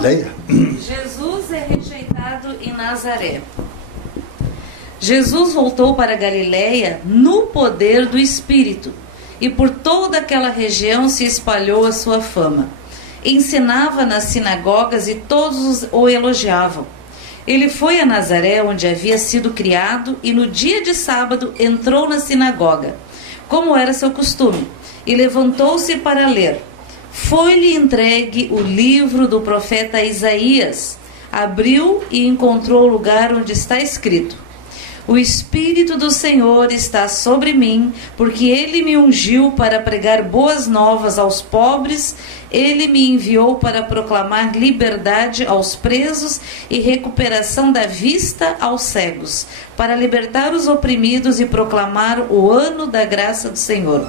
Leia. Jesus é rejeitado em Nazaré. Jesus voltou para Galiléia no poder do Espírito, e por toda aquela região se espalhou a sua fama. Ensinava nas sinagogas e todos o elogiavam. Ele foi a Nazaré, onde havia sido criado, e no dia de sábado entrou na sinagoga, como era seu costume, e levantou-se para ler. Foi-lhe entregue o livro do profeta Isaías. Abriu e encontrou o lugar onde está escrito: O Espírito do Senhor está sobre mim, porque Ele me ungiu para pregar boas novas aos pobres. Ele me enviou para proclamar liberdade aos presos e recuperação da vista aos cegos, para libertar os oprimidos e proclamar o ano da graça do Senhor.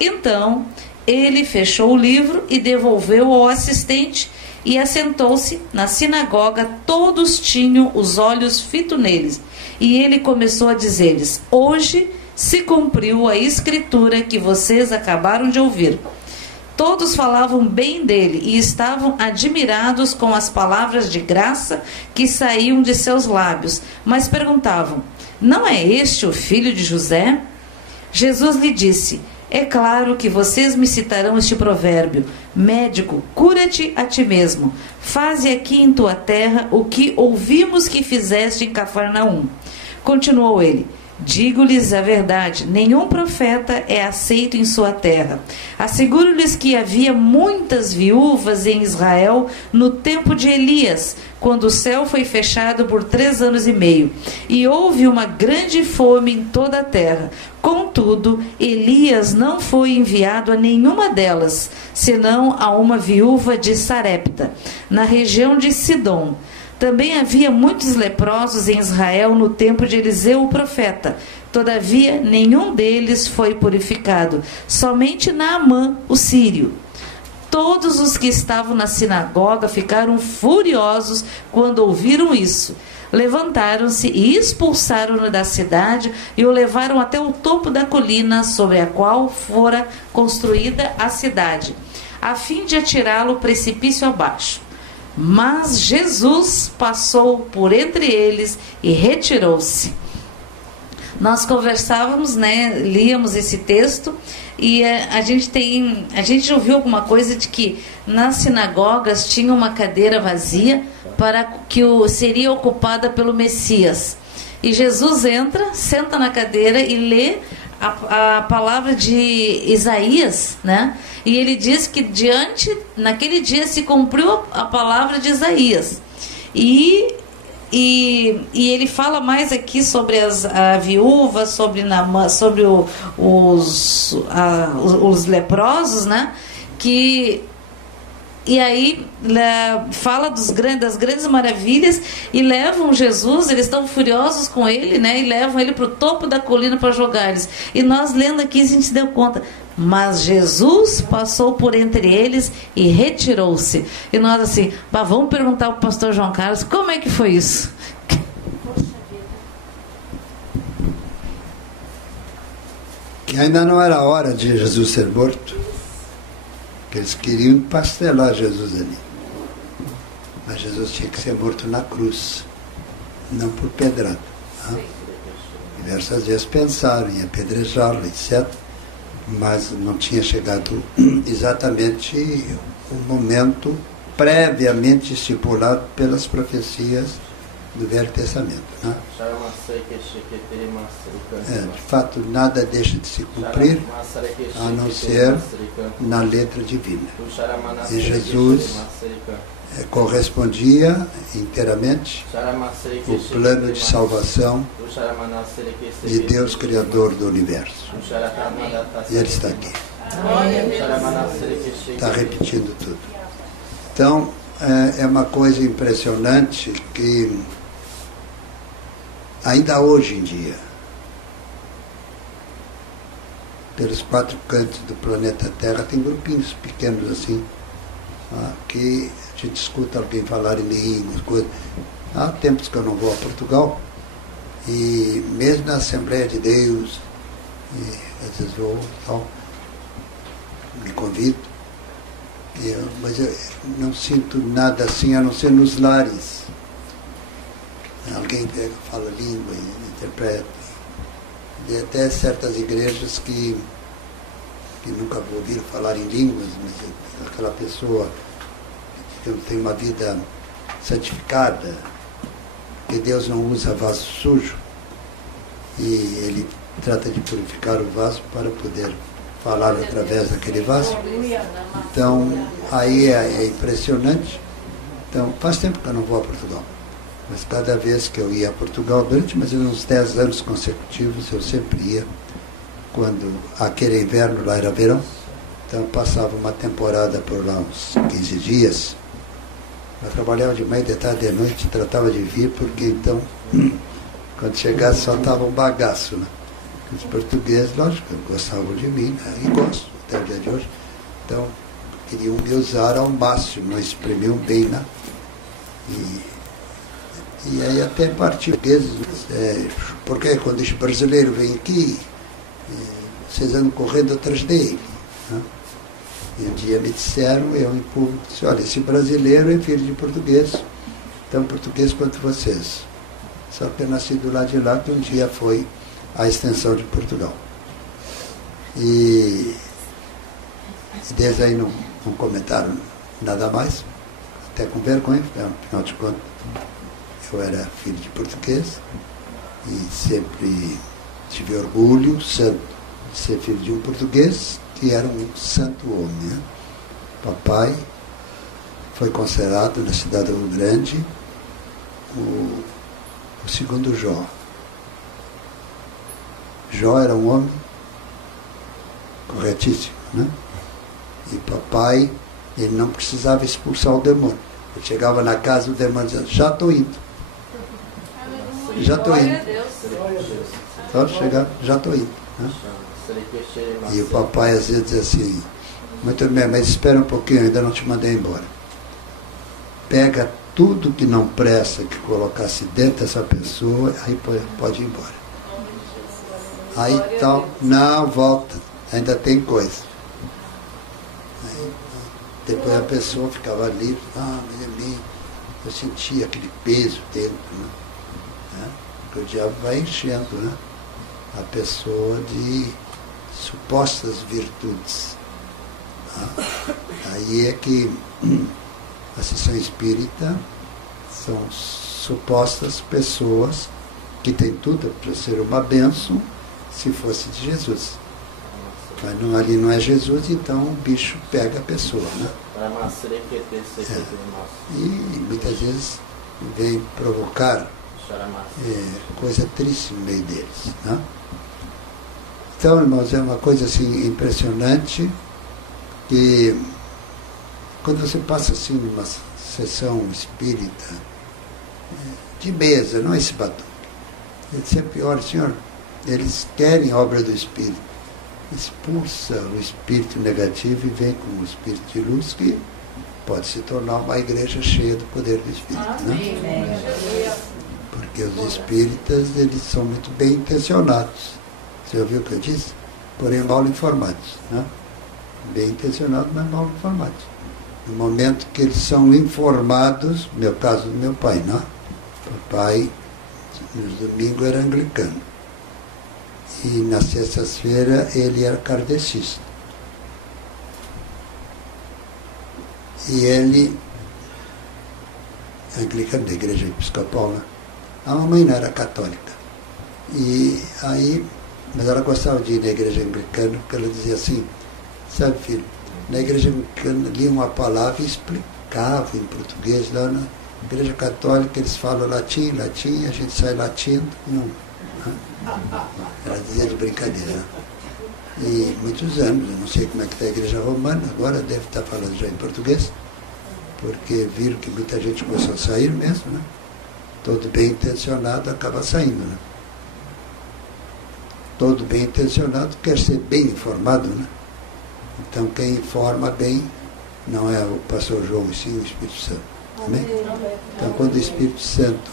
Então, ele fechou o livro e devolveu ao assistente e assentou-se. Na sinagoga, todos tinham os olhos fitos neles. E ele começou a dizer-lhes: Hoje se cumpriu a escritura que vocês acabaram de ouvir. Todos falavam bem dele e estavam admirados com as palavras de graça que saíam de seus lábios, mas perguntavam: Não é este o filho de José? Jesus lhe disse: É claro que vocês me citarão este provérbio: Médico, cura-te a ti mesmo. Faze aqui em tua terra o que ouvimos que fizeste em Cafarnaum. Continuou ele: Digo-lhes a verdade, nenhum profeta é aceito em sua terra. Asseguro-lhes que havia muitas viúvas em Israel no tempo de Elias, quando o céu foi fechado por 3 anos e meio, e houve uma grande fome em toda a terra. Contudo, Elias não foi enviado a nenhuma delas, senão a uma viúva de Sarepta, na região de Sidom. Também havia muitos leprosos em Israel no tempo de Eliseu o profeta. Todavia, nenhum deles foi purificado, somente Naamã, o sírio. Todos os que estavam na sinagoga ficaram furiosos quando ouviram isso. Levantaram-se e expulsaram-no da cidade e o levaram até o topo da colina sobre a qual fora construída a cidade, a fim de atirá-lo precipício abaixo. Mas Jesus passou por entre eles e retirou-se. Nós conversávamos, líamos esse texto e a gente ouviu alguma coisa de que nas sinagogas tinha uma cadeira vazia para que seria ocupada pelo Messias. E Jesus entra, senta na cadeira e lê a palavra de Isaías, né? E ele diz que naquele dia se cumpriu a palavra de Isaías. E ele fala mais aqui sobre a viúva, sobre os leprosos, né? E aí fala das grandes maravilhas e levam Jesus, eles estão furiosos com ele, né? E levam ele para o topo da colina para jogar eles. E nós lendo aqui a gente se deu conta: mas Jesus passou por entre eles e retirou-se. E nós assim, vamos perguntar ao pastor João Carlos como é que foi isso. Que ainda não era hora de Jesus ser morto. Eles queriam pastelar Jesus ali. Mas Jesus tinha que ser morto na cruz, não por pedrada. Tá? Diversas vezes pensaram em apedrejá-lo, etc. Mas não tinha chegado exatamente o momento previamente estipulado pelas profecias do Velho Testamento. Né? De fato, nada deixa de se cumprir, a não ser na letra divina. E Jesus correspondia inteiramente o plano de salvação de Deus, Criador do Universo. E Ele está aqui. Está repetindo tudo. Então, é uma coisa impressionante que ainda hoje em dia, pelos 4 cantos do planeta Terra, tem grupinhos pequenos assim, que a gente escuta alguém falar em línguas, coisas. Há tempos que eu não vou a Portugal, e mesmo na Assembleia de Deus, e às vezes vou, tal, me convido, Mas eu não sinto nada assim, a não ser nos lares. Alguém pega, fala língua e interpreta. E até certas igrejas que nunca ouviram falar em línguas, mas aquela pessoa que tem uma vida santificada, que Deus não usa vaso sujo, e Ele trata de purificar o vaso para poder falar através daquele vaso. Então, aí é impressionante. Então, faz tempo que eu não vou a Portugal. Mas cada vez que eu ia a Portugal, durante mais ou menos uns 10 anos consecutivos, eu sempre ia. Quando aquele inverno lá era verão, então eu passava uma temporada por lá, uns 15 dias. Eu trabalhava de manhã, de tarde, de noite, tratava de vir, porque então, quando chegasse, só estava um bagaço, né? Os portugueses, lógico, gostavam de mim, né? E gosto até o dia de hoje. Então, queriam me usar ao máximo, me exprimiam bem, né? E aí até partiu portugueses, porque quando esse brasileiro vem aqui, vocês andam correndo atrás dele, né? E um dia me disseram, eu em público, disse, olha, esse brasileiro é filho de português, tão português quanto vocês. Só que eu nasci do lado de lá, que um dia foi a extensão de Portugal. E desde aí não comentaram nada mais, até com vergonha, afinal de contas, eu era filho de português e sempre tive orgulho santo de ser filho de um português que era um santo homem, né? Papai foi considerado na cidade do Rio Grande o segundo Jó. Jó era um homem corretíssimo, né? E papai, ele não precisava expulsar o demônio. Ele chegava na casa, o demônio dizia, já estou indo. Já estou indo. Só chegar, já estou indo. Né? E o papai às vezes dizia assim, muito bem, mas espera um pouquinho, ainda não te mandei embora. Pega tudo que não presta, que colocasse dentro dessa pessoa, aí pode ir embora. Aí tal, não, volta, ainda tem coisa. Aí, depois a pessoa ficava livre, eu sentia aquele peso dentro, né? Porque o diabo vai enchendo, né? A pessoa de supostas virtudes. Tá? Aí é que a sessão espírita são supostas pessoas que têm tudo para ser uma bênção se fosse de Jesus. Mas não, ali não é Jesus, então o bicho pega a pessoa, né? E muitas vezes vem provocar coisa triste no meio deles, né? Então, irmãos, é uma coisa assim impressionante que quando você passa assim numa sessão espírita de mesa, não é esse batom, ele sempre olha, senhor, eles querem obra do Espírito, expulsa o espírito negativo e vem com o espírito de luz que pode se tornar uma igreja cheia do poder do Espírito, né? Porque os espíritas, eles são muito bem intencionados. Você ouviu o que eu disse? Porém mal informados, né? Bem intencionados, mas mal informados. No momento que eles são informados, no meu caso do meu pai, né? Papai, nos domingos era anglicano. E nas sextas-feiras ele era kardecista. E ele, anglicano da igreja episcopal, né? A mamãe não era católica. E aí, mas ela gostava de ir na igreja anglicana, porque ela dizia assim, sabe, filho, na igreja anglicana lia uma palavra e explicava em português. Lá na igreja católica eles falam latim, a gente sai latindo, não. Ela dizia de brincadeira. E muitos anos, eu não sei como é que está a igreja romana, agora deve estar falando já em português, porque viram que muita gente começou a sair mesmo, né? Todo bem intencionado acaba saindo, né? Todo bem intencionado quer ser bem informado, né? Então quem informa bem não é o pastor João, e sim o Espírito Santo. Amém? Então quando o Espírito Santo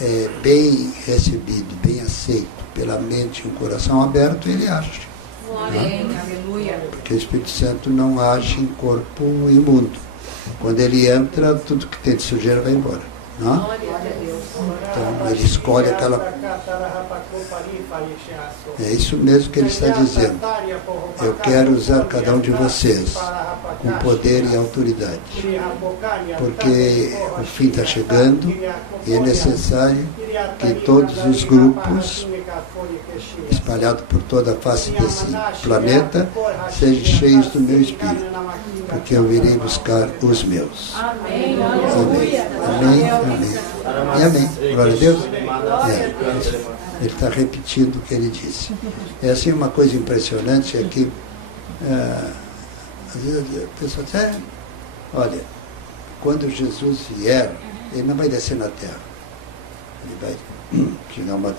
é bem recebido, bem aceito pela mente e um coração aberto, ele age. Amém. Aleluia. porque o Espírito Santo não age em corpo imundo. Quando ele entra, tudo que tem de sujeira vai embora. Não? Então ele escolhe aquela... É isso mesmo que ele está dizendo. Eu quero usar cada um de vocês com poder e autoridade, porque o fim está chegando e é necessário que todos os grupos espalhados por toda a face desse planeta sejam cheios do meu Espírito, porque eu irei buscar os meus. Amém. Amém. Amém. Amém. E amém. Glória a Deus. Ele está repetindo o que ele disse. É assim uma coisa impressionante, é que às vezes a pessoa diz, olha, quando Jesus vier, ele não vai descer na terra. Ele vai chegar a uma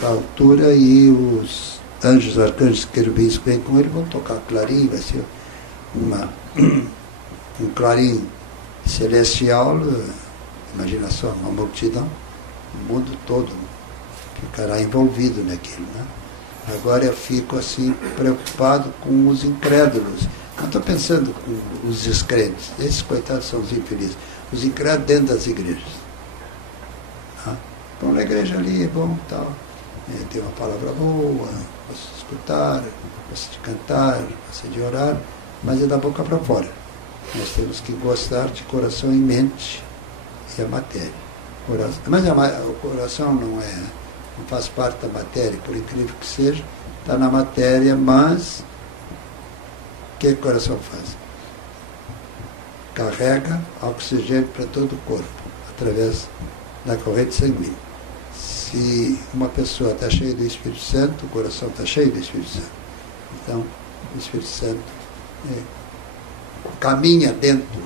tal altura e os anjos, arcanjos, querubins que vêm com ele vão tocar clarim, vai ser um clarim celestial, imagina só, uma multidão, o mundo todo ficará envolvido naquilo, né? Agora eu fico assim preocupado com os incrédulos. Não estou pensando com os descrentes, esses coitados são os infelizes, os incrédulos dentro das igrejas. Vão na igreja ali, é bom, tal, tem uma palavra boa, posso escutar, posso cantar, posso de orar, mas é da boca para fora. Nós temos que gostar de coração e mente e a matéria. Mas o coração não faz parte da matéria, por incrível que seja, está na matéria, mas o que o coração faz? Carrega oxigênio para todo o corpo, através da corrente sanguínea. Se uma pessoa está cheia do Espírito Santo, o coração está cheio do Espírito Santo. Então, o Espírito Santo caminha dentro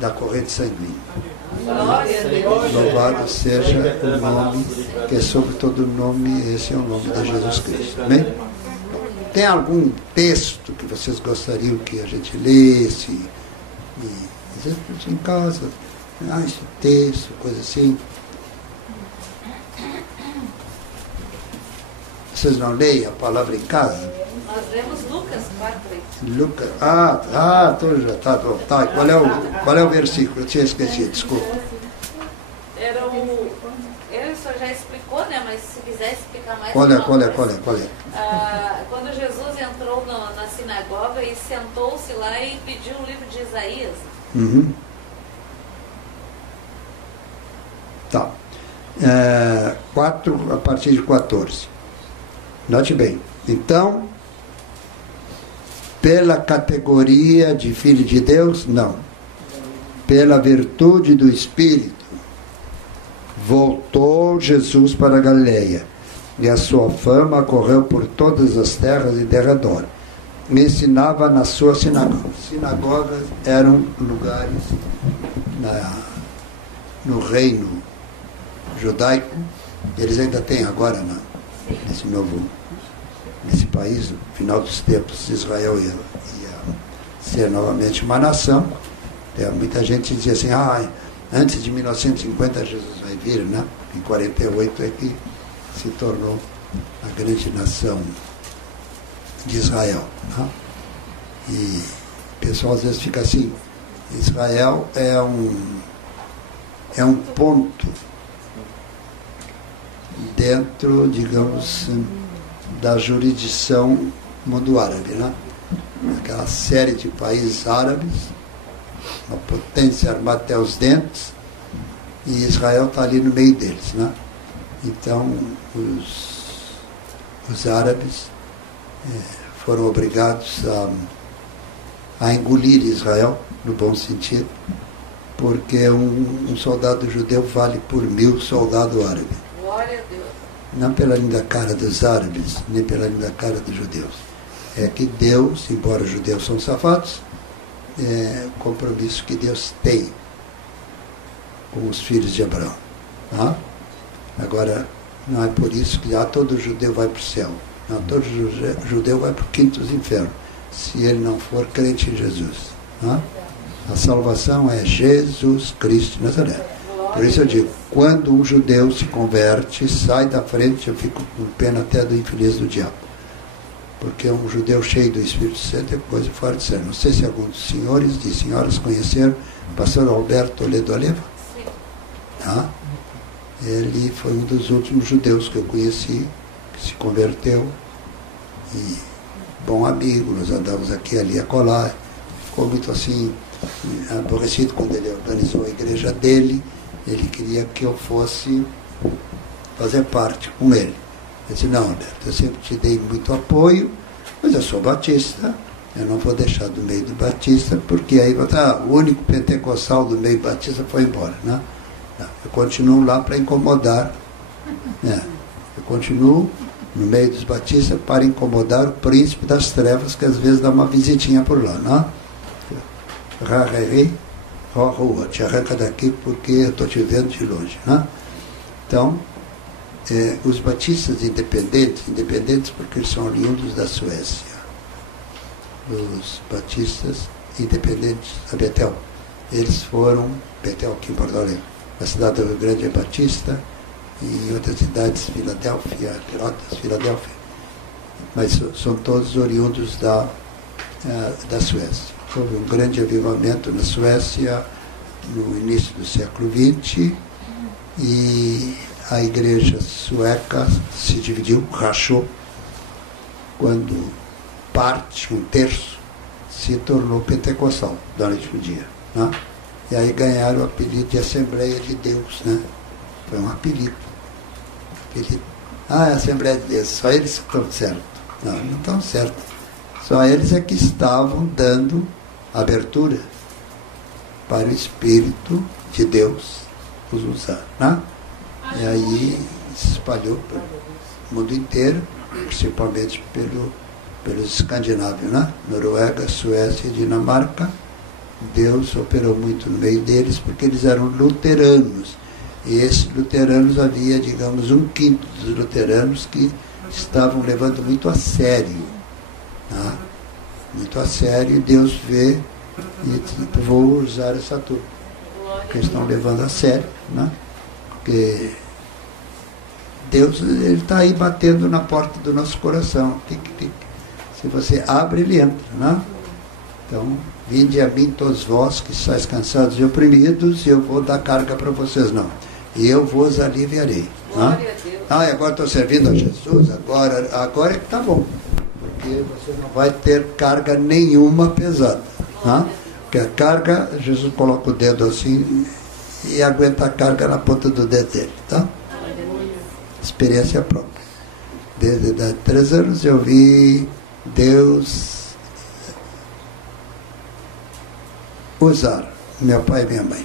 da corrente sanguínea. Louvado seja o nome, que é sobre todo nome, esse é o nome de Jesus Cristo. Amém? Tem algum texto que vocês gostariam que a gente lesse? Às vezes em casa, esse texto, coisa assim. Vocês não leem a palavra em casa? Nós lemos Lucas 4. Lucas, então já está. Tá. Qual é o versículo? Eu tinha esquecido, desculpa. Era o... Ele só já explicou, né? Mas se quiser explicar mais... Qual é? Quando Jesus entrou na sinagoga e sentou-se lá e pediu o livro de Isaías. Uhum. Tá. 4, a partir de 14. Note bem. Então, pela categoria de filho de Deus, não. Pela virtude do Espírito, voltou Jesus para a Galileia, e a sua fama correu por todas as terras e derredor. Me ensinava na sua sinagoga. Sinagogas eram lugares no reino judaico, eles ainda têm agora nesse país, no final dos tempos, Israel ia ser novamente uma nação. Muita gente dizia assim, antes de 1950 Jesus vai vir, né? Em 48 é que se tornou a grande nação de Israel, né? E o pessoal às vezes fica assim, Israel é um ponto dentro, digamos, da jurisdição mundo árabe, né? Aquela série de países árabes, uma potência armada até os dentes, e Israel está ali no meio deles, né? Então os árabes foram obrigados a engolir Israel, no bom sentido, porque um soldado judeu vale por 1000 soldados árabes. Glória a Deus. Não pela linda cara dos árabes, nem pela linda cara dos judeus. É que Deus, embora os judeus são safados, o compromisso que Deus tem com os filhos de Abraão. Tá? Agora, não é por isso que todo judeu vai para o céu. Não, todo judeu vai para o quinto dos infernos, se ele não for crente em Jesus. Tá? A salvação é Jesus Cristo de Nazaré. Por isso eu digo, quando um judeu se converte, sai da frente, eu fico com pena até do infeliz do diabo. porque um judeu cheio do Espírito Santo é coisa fora de sério. Não sei se alguns dos senhores e senhoras conheceram o pastor Alberto Toledo Oliva. Sim. Tá? Ele foi um dos últimos judeus que eu conheci, que se converteu, e bom amigo, nós andamos aqui, ali, acolá. Ficou muito assim, aborrecido quando ele organizou a igreja dele. Ele queria que eu fosse fazer parte com ele. Eu disse, não, Alberto, eu sempre te dei muito apoio, mas eu sou batista, eu não vou deixar do meio do batista, porque aí o único pentecostal do meio batista foi embora, né? Não, eu continuo lá para incomodar, né? Eu continuo no meio dos batistas para incomodar o príncipe das trevas, que às vezes dá uma visitinha por lá, né? Rua, te arranca daqui porque eu estou te vendo de longe, né? Então, os batistas independentes porque eles são oriundos da Suécia. Os batistas independentes a Betel. Eles foram, Betel aqui em Porto Alegre, a cidade do Rio Grande é batista, e em outras cidades, Filadélfia, Pelotas, Filadélfia. Mas são todos oriundos da Suécia. Houve um grande avivamento na Suécia no início do século XX, e a igreja sueca se dividiu, rachou, quando parte, um terço, se tornou pentecostal durante o dia, né? E aí ganharam o apelido de Assembleia de Deus, né? Foi um apelido. É Assembleia de Deus, só eles estão certos. Não estão certos. Só eles é que estavam dando abertura para o Espírito de Deus os usar, né? E aí se espalhou pelo mundo inteiro, principalmente pelos escandinavos, né? Noruega, Suécia e Dinamarca. Deus operou muito no meio deles porque eles eram luteranos. E esses luteranos, havia, digamos, 1/5 dos luteranos que estavam levando muito a sério, né? Muito a sério, e Deus vê e vou usar essa turma, que eles estão levando a sério, né? Porque Deus, ele está aí batendo na porta do nosso coração. Se você abre, ele entra, né? Então, vinde a mim todos vós que estáis cansados e oprimidos, e eu vou dar carga para vocês, não. E eu vos aliviarei. Né? Agora estou servindo a Jesus, agora é que está bom. Porque você não vai ter carga nenhuma pesada. Né? Porque a carga, Jesus coloca o dedo assim e aguenta a carga na ponta do dedo dele. Tá? Experiência própria. Desde 3 anos eu vi Deus usar meu pai e minha mãe.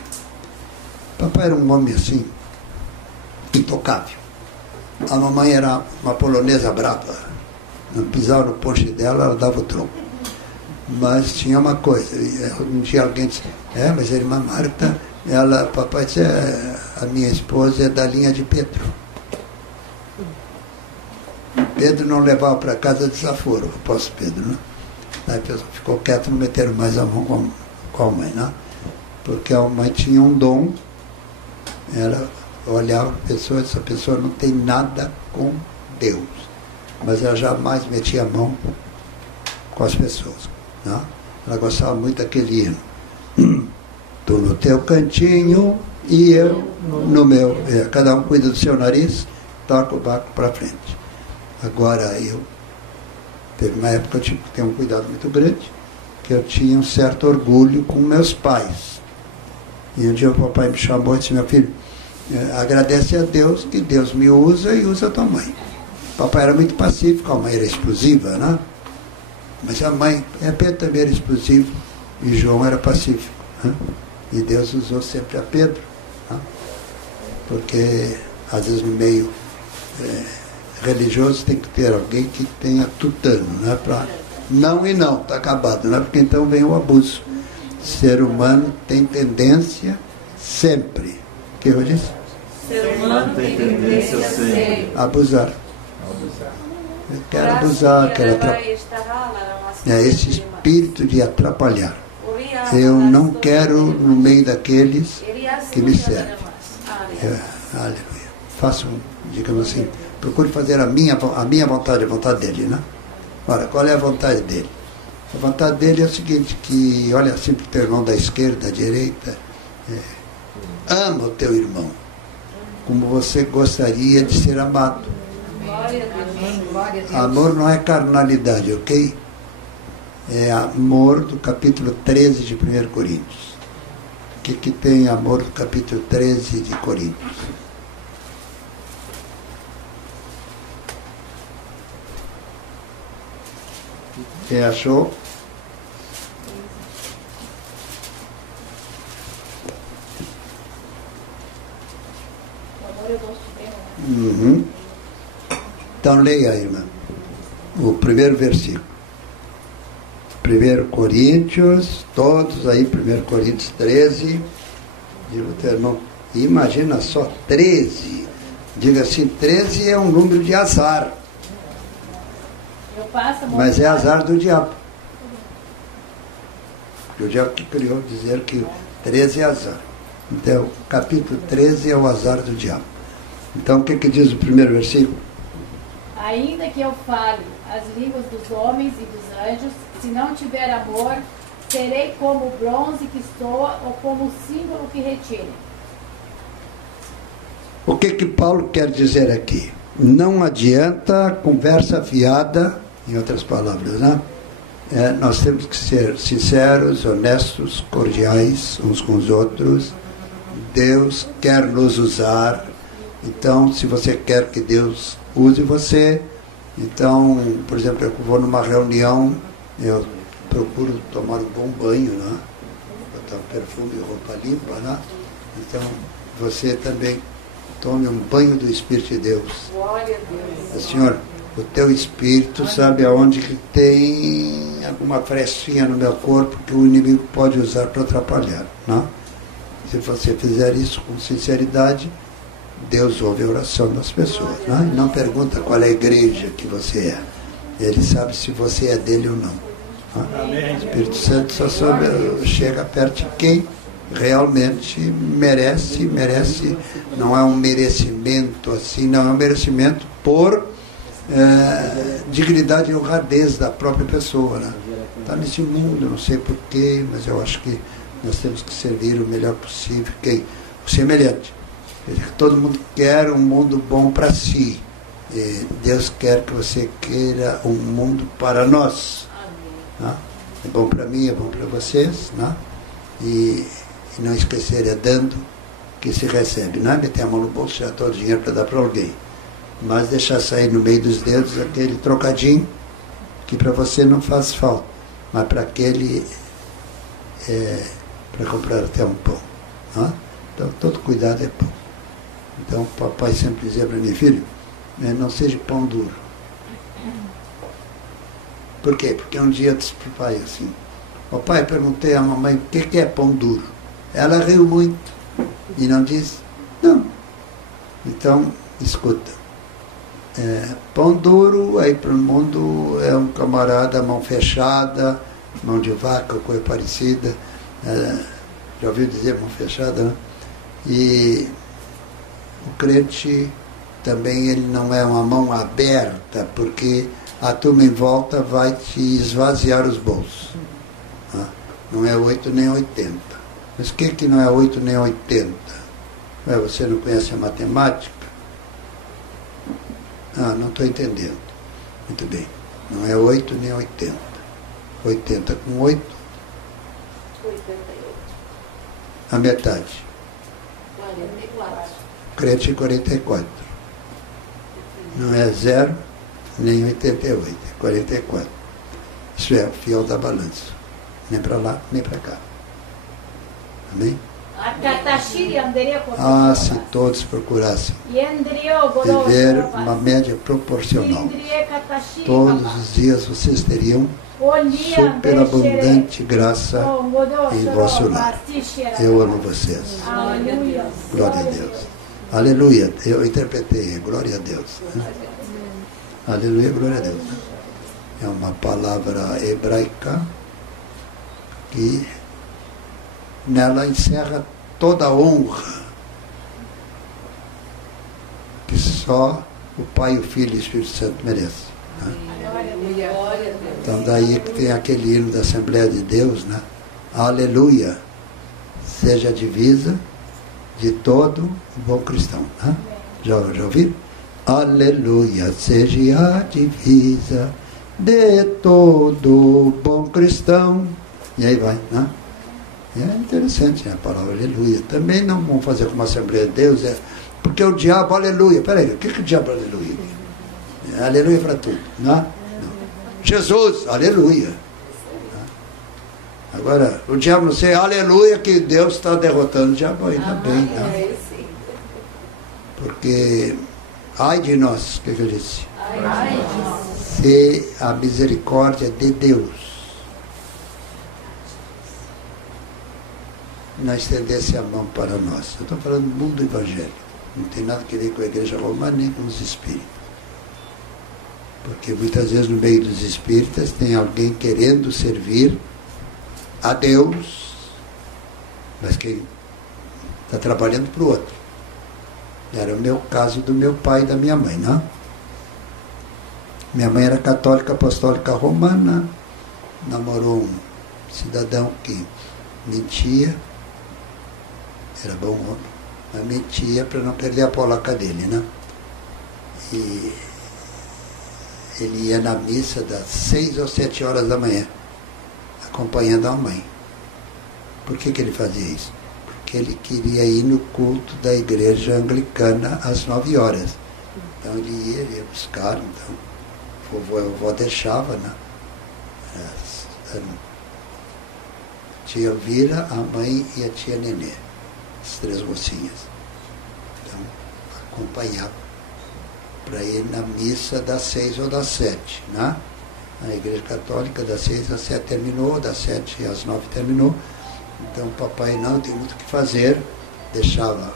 Papai era um homem assim, intocável. A mamãe era uma polonesa brava. Não pisava no poste dela, ela dava o tronco. Mas tinha uma coisa, um dia alguém disse, mas a irmã Marta, papai disse, a minha esposa é da linha de Pedro. Pedro não levava para casa desaforo, o apóstolo Pedro, né? Aí a pessoa ficou quieto, não meteram mais a mão com a mãe, né? Porque a mãe tinha um dom, ela olhava a pessoa, essa pessoa não tem nada com Deus, mas ela jamais metia a mão com as pessoas, né? Ela gostava muito daquele hino, tu no teu cantinho e eu no meu, cada um cuida do seu nariz, toca o barco para frente. Agora teve uma época que eu tinha que ter um cuidado muito grande, que eu tinha um certo orgulho com meus pais. E um dia o papai me chamou e disse, meu filho, agradece a Deus que Deus me usa e usa a tua mãe. O papai era muito pacífico, a mãe era explosiva, né? Mas a mãe, Pedro também era explosivo e João era pacífico, né? E Deus usou sempre a Pedro, né? Porque às vezes no meio religioso tem que ter alguém que tenha tutano, né? Para não e não, está acabado, né? Porque então vem o abuso. O ser humano tem tendência sempre. O que eu disse? Ser humano tem tendência sempre a abusar. Eu quero abusar, quero atrapalhar. Esse espírito de atrapalhar. Eu não quero no meio daqueles que me servem. Aleluia. Faço, digamos assim, procure fazer a minha vontade, a vontade dele, né? Ora, qual é a vontade dele? A vontade dele é o seguinte, que olha assim para o teu irmão da esquerda, da direita, ama o teu irmão, como você gostaria de ser amado. Amor não é carnalidade, ok? É amor do capítulo 13 de 1 Coríntios. O que tem amor do capítulo 13 de Coríntios? Quem achou? Uhum. Então leia aí, irmã, o primeiro versículo. 1 Coríntios, todos aí, 1 Coríntios 13, diga o teu irmão, imagina só, 13, diga assim, 13 é um número de azar, mas é azar do diabo. O diabo que criou dizer que 13 é azar. Então, capítulo 13 é o azar do diabo. Então, o que diz o primeiro versículo? Ainda que eu fale as línguas dos homens e dos anjos, se não tiver amor, serei como o bronze que soa ou como o símbolo que retine. O que Paulo quer dizer aqui? Não adianta conversa fiada, em outras palavras, né? Nós temos que ser sinceros, honestos, cordiais uns com os outros. Deus quer nos usar. Então, se você quer que Deus use você, então, por exemplo, eu vou numa reunião, eu procuro tomar um bom banho, né? Botar perfume, roupa limpa, né? Então, você também tome um banho do Espírito de Deus. Glória a Deus. Senhor, o teu Espírito sabe aonde que tem alguma frestinha no meu corpo que o inimigo pode usar para atrapalhar, né? Se você fizer isso com sinceridade, Deus ouve a oração das pessoas, né? E não pergunta qual é a igreja que você é. Ele sabe se você é dele ou não, né? O Espírito Santo só chega perto de quem realmente merece, não é um merecimento assim, não é um merecimento por dignidade e honradez da própria pessoa, né? Está nesse mundo, não sei porquê, mas eu acho que nós temos que servir o melhor possível, quem? O semelhante. Todo mundo quer um mundo bom para si. Deus quer que você queira um mundo para nós. Né? É bom para mim, é bom para vocês, né? E não esquecer, é dando que se recebe. Não é meter a mão no bolso e já todo o dinheiro para dar para alguém, mas deixar sair no meio dos dedos aquele trocadinho que para você não faz falta, mas para aquele para comprar até um pão, né? Então todo cuidado é pão. Então o papai sempre dizia para mim, filho, não seja pão duro. Por quê? Porque um dia eu disse para o pai assim, papai, perguntei à mamãe o que é pão duro. Ela riu muito e não disse, não. Então, escuta, pão duro aí para o mundo é um camarada, mão fechada, mão de vaca, coisa parecida, já ouviu dizer mão fechada, né? E o crente também, ele não é uma mão aberta, porque a turma em volta vai te esvaziar os bolsos, né? Não é 8 nem 80. Mas o que não é 8 nem 80? Você não conhece a matemática? Não estou entendendo. Muito bem. Não é 8 nem 80. 80 com 8? 88. A metade. 44. Crente 44. Não é 0 nem 88. É 44. Isso é o fiel da balança. Nem para lá, nem para cá. Amém? Se todos procurassem viver uma média proporcional, todos os dias vocês teriam superabundante graça em vosso lar. Eu amo vocês. Glória a Deus. Aleluia. Eu interpretei. Glória a Deus. Aleluia, glória a Deus. É uma palavra hebraica que nela encerra toda a honra que só o Pai, o Filho e o Espírito Santo merecem, né? Então daí que tem aquele hino da Assembleia de Deus, né? Aleluia, seja a divisa de todo bom cristão, né? Já ouviram? Aleluia, seja a divisa de todo bom cristão. E aí vai, né? É interessante, né? A palavra aleluia. Também não vamos fazer como a Assembleia de Deus, porque o diabo, aleluia. Peraí, o que o diabo aleluia? Aleluia para tudo, né? Jesus, aleluia. Agora, o diabo não sei, aleluia, que Deus está derrotando o diabo, ainda bem, né? Porque, ai de nós, o que eu disse? Se a misericórdia de Deus não estendesse a mão para nós. Eu estou falando do mundo evangélico, não tem nada a ver com a igreja romana nem com os espíritas. Porque muitas vezes no meio dos espíritas tem alguém querendo servir a Deus, mas quem está trabalhando para o outro. Era o meu caso do meu pai e da minha mãe, não? Minha mãe era católica apostólica romana, namorou um cidadão que mentia, era bom homem, mas mentia para não perder a polaca dele, né? E ele ia na missa das 6 ou 7 horas da manhã, acompanhando a mãe. Por que ele fazia isso? Porque ele queria ir no culto da igreja anglicana às 9 horas. Então ele ia buscar, então a vovó deixava, né? A tia Elvira, a mãe e a tia Nenê, as 3 mocinhas. Então acompanhava para ir na missa das 6 ou das 7, né? A igreja católica das 6 às 7 terminou, das 7 às 9 terminou. Então o papai não tem muito o que fazer, deixava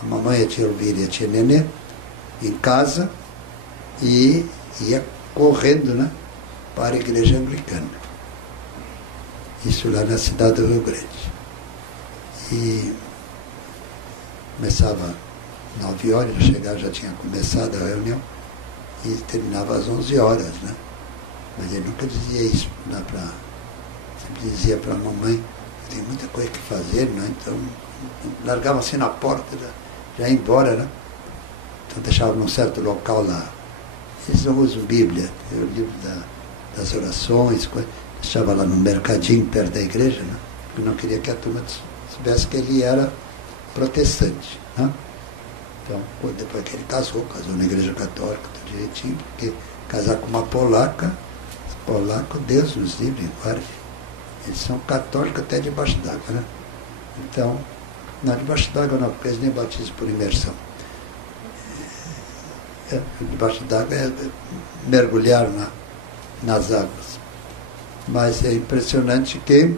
a mamãe, a tia Elvira e a tia Nenê em casa e ia correndo, né, para a igreja anglicana. Isso lá na cidade do Rio Grande. E começava 9 horas, eu chegava, já tinha começado a reunião, e terminava às 11 horas, né? Mas ele nunca dizia isso, sempre dizia para a mamãe, tem muita coisa que fazer, né? Então largava assim na porta, já ia embora, né? Então deixava num certo local lá. Eles não usam Bíblia, é o livro das orações, deixava lá no mercadinho perto da igreja, né? Porque não queria que a turma soubesse que ele era protestante, né? Então, depois que ele casou na igreja católica, tudo direitinho, porque casar com uma polaca, polaco, Deus nos livre, guarde. Eles são católicos até debaixo d'água, né? Então, não, debaixo d'água não, porque eles nem batizam por imersão. Debaixo d'água é mergulhar nas águas. Mas é impressionante que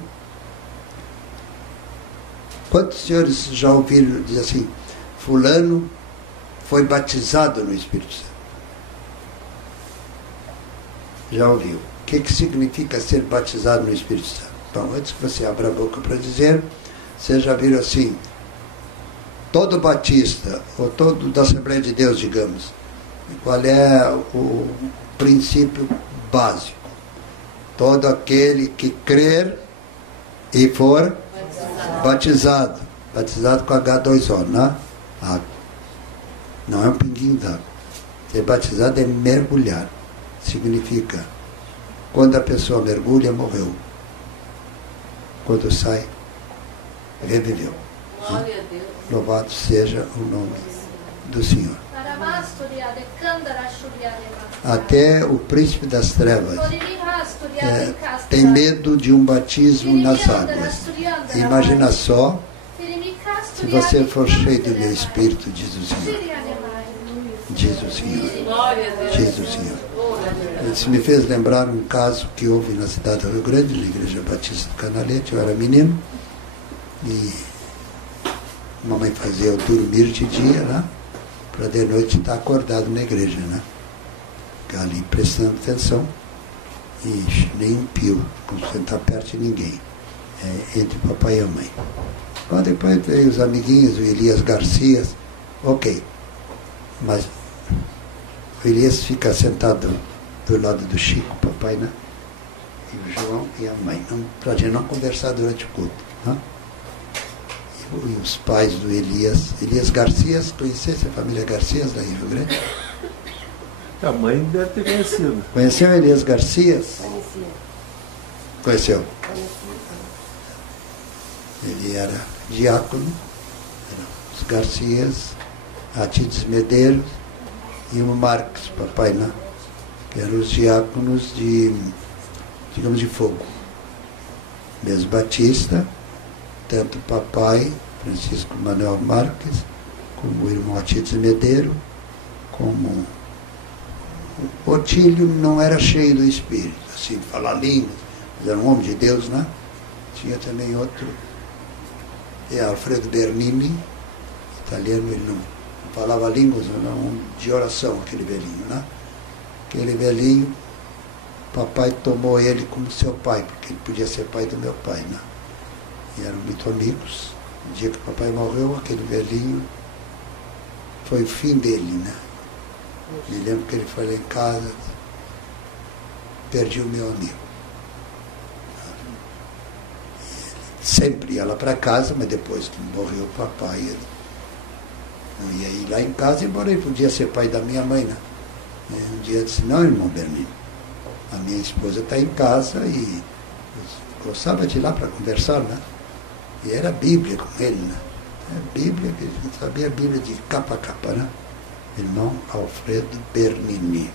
quantos senhores já ouviram dizer assim, fulano foi batizado no Espírito Santo? Já ouviu? O que significa ser batizado no Espírito Santo? Bom, antes que você abra a boca para dizer, vocês já viram assim, todo batista, ou todo da Assembleia de Deus, digamos, qual é o princípio básico? Todo aquele que crer e for batizado com H2O, né? Água. Não é um pinguinho d'água. Ser batizado é mergulhar. Significa, quando a pessoa mergulha, morreu. Quando sai, reviveu. Glória a Deus. Louvado seja o nome do Senhor. Até o príncipe das trevas tem medo de um batismo nas águas. Imagina só, se você for cheio do meu Espírito, diz o Senhor. Diz o Senhor. Diz o Senhor. Isso me fez lembrar um caso que houve na cidade do Rio Grande, na Igreja Batista do Canalete. Eu era menino e a mamãe fazia eu dormir de dia, né? Para de noite estar acordado na igreja, né? Ficar ali prestando atenção e nem um pio, não sentar perto de ninguém, entre o papai e a mãe. Bom, depois veio os amiguinhos, o Elias Garcias, ok, mas o Elias fica sentado do lado do Chico, papai, né? e o João e a mãe, para a gente não conversar durante o culto. Né? E os pais do Elias Garcias, conhecesse a família Garcias lá em Rio Grande? A mãe deve ter conhecido. Conheceu Elias Garcias? Conheceu? Ele era diácono, eram os Garcias, Atides Medeiros e o Marques, papai, né? Que eram os diáconos de, digamos, de fogo. Mesmo Batista, tanto o papai, Francisco Manuel Marques, como o irmão Atides Medeiros, como o Otílio não era cheio do Espírito, assim, falar línguas, mas era um homem de Deus, né? Tinha também outro, Alfredo Bernini, italiano, ele não falava línguas, não, de oração, aquele velhinho, né? Aquele velhinho, papai tomou ele como seu pai, porque ele podia ser pai do meu pai, né? E eram muito amigos. No dia que o papai morreu, aquele velhinho, foi o fim dele, né? Me lembro que ele foi lá em casa, perdi o meu amigo. Sempre ia lá para casa, mas depois que morreu o papai, ele não ia ir lá em casa, embora ele podia ser pai da minha mãe, né? E um dia eu disse, não, irmão Bernini, a minha esposa está em casa e eu gostava de ir lá para conversar, né? E era a Bíblia com ele, né? É Bíblia, que ele sabia a Bíblia de capa a capa, né? Irmão Alfredo Bernini.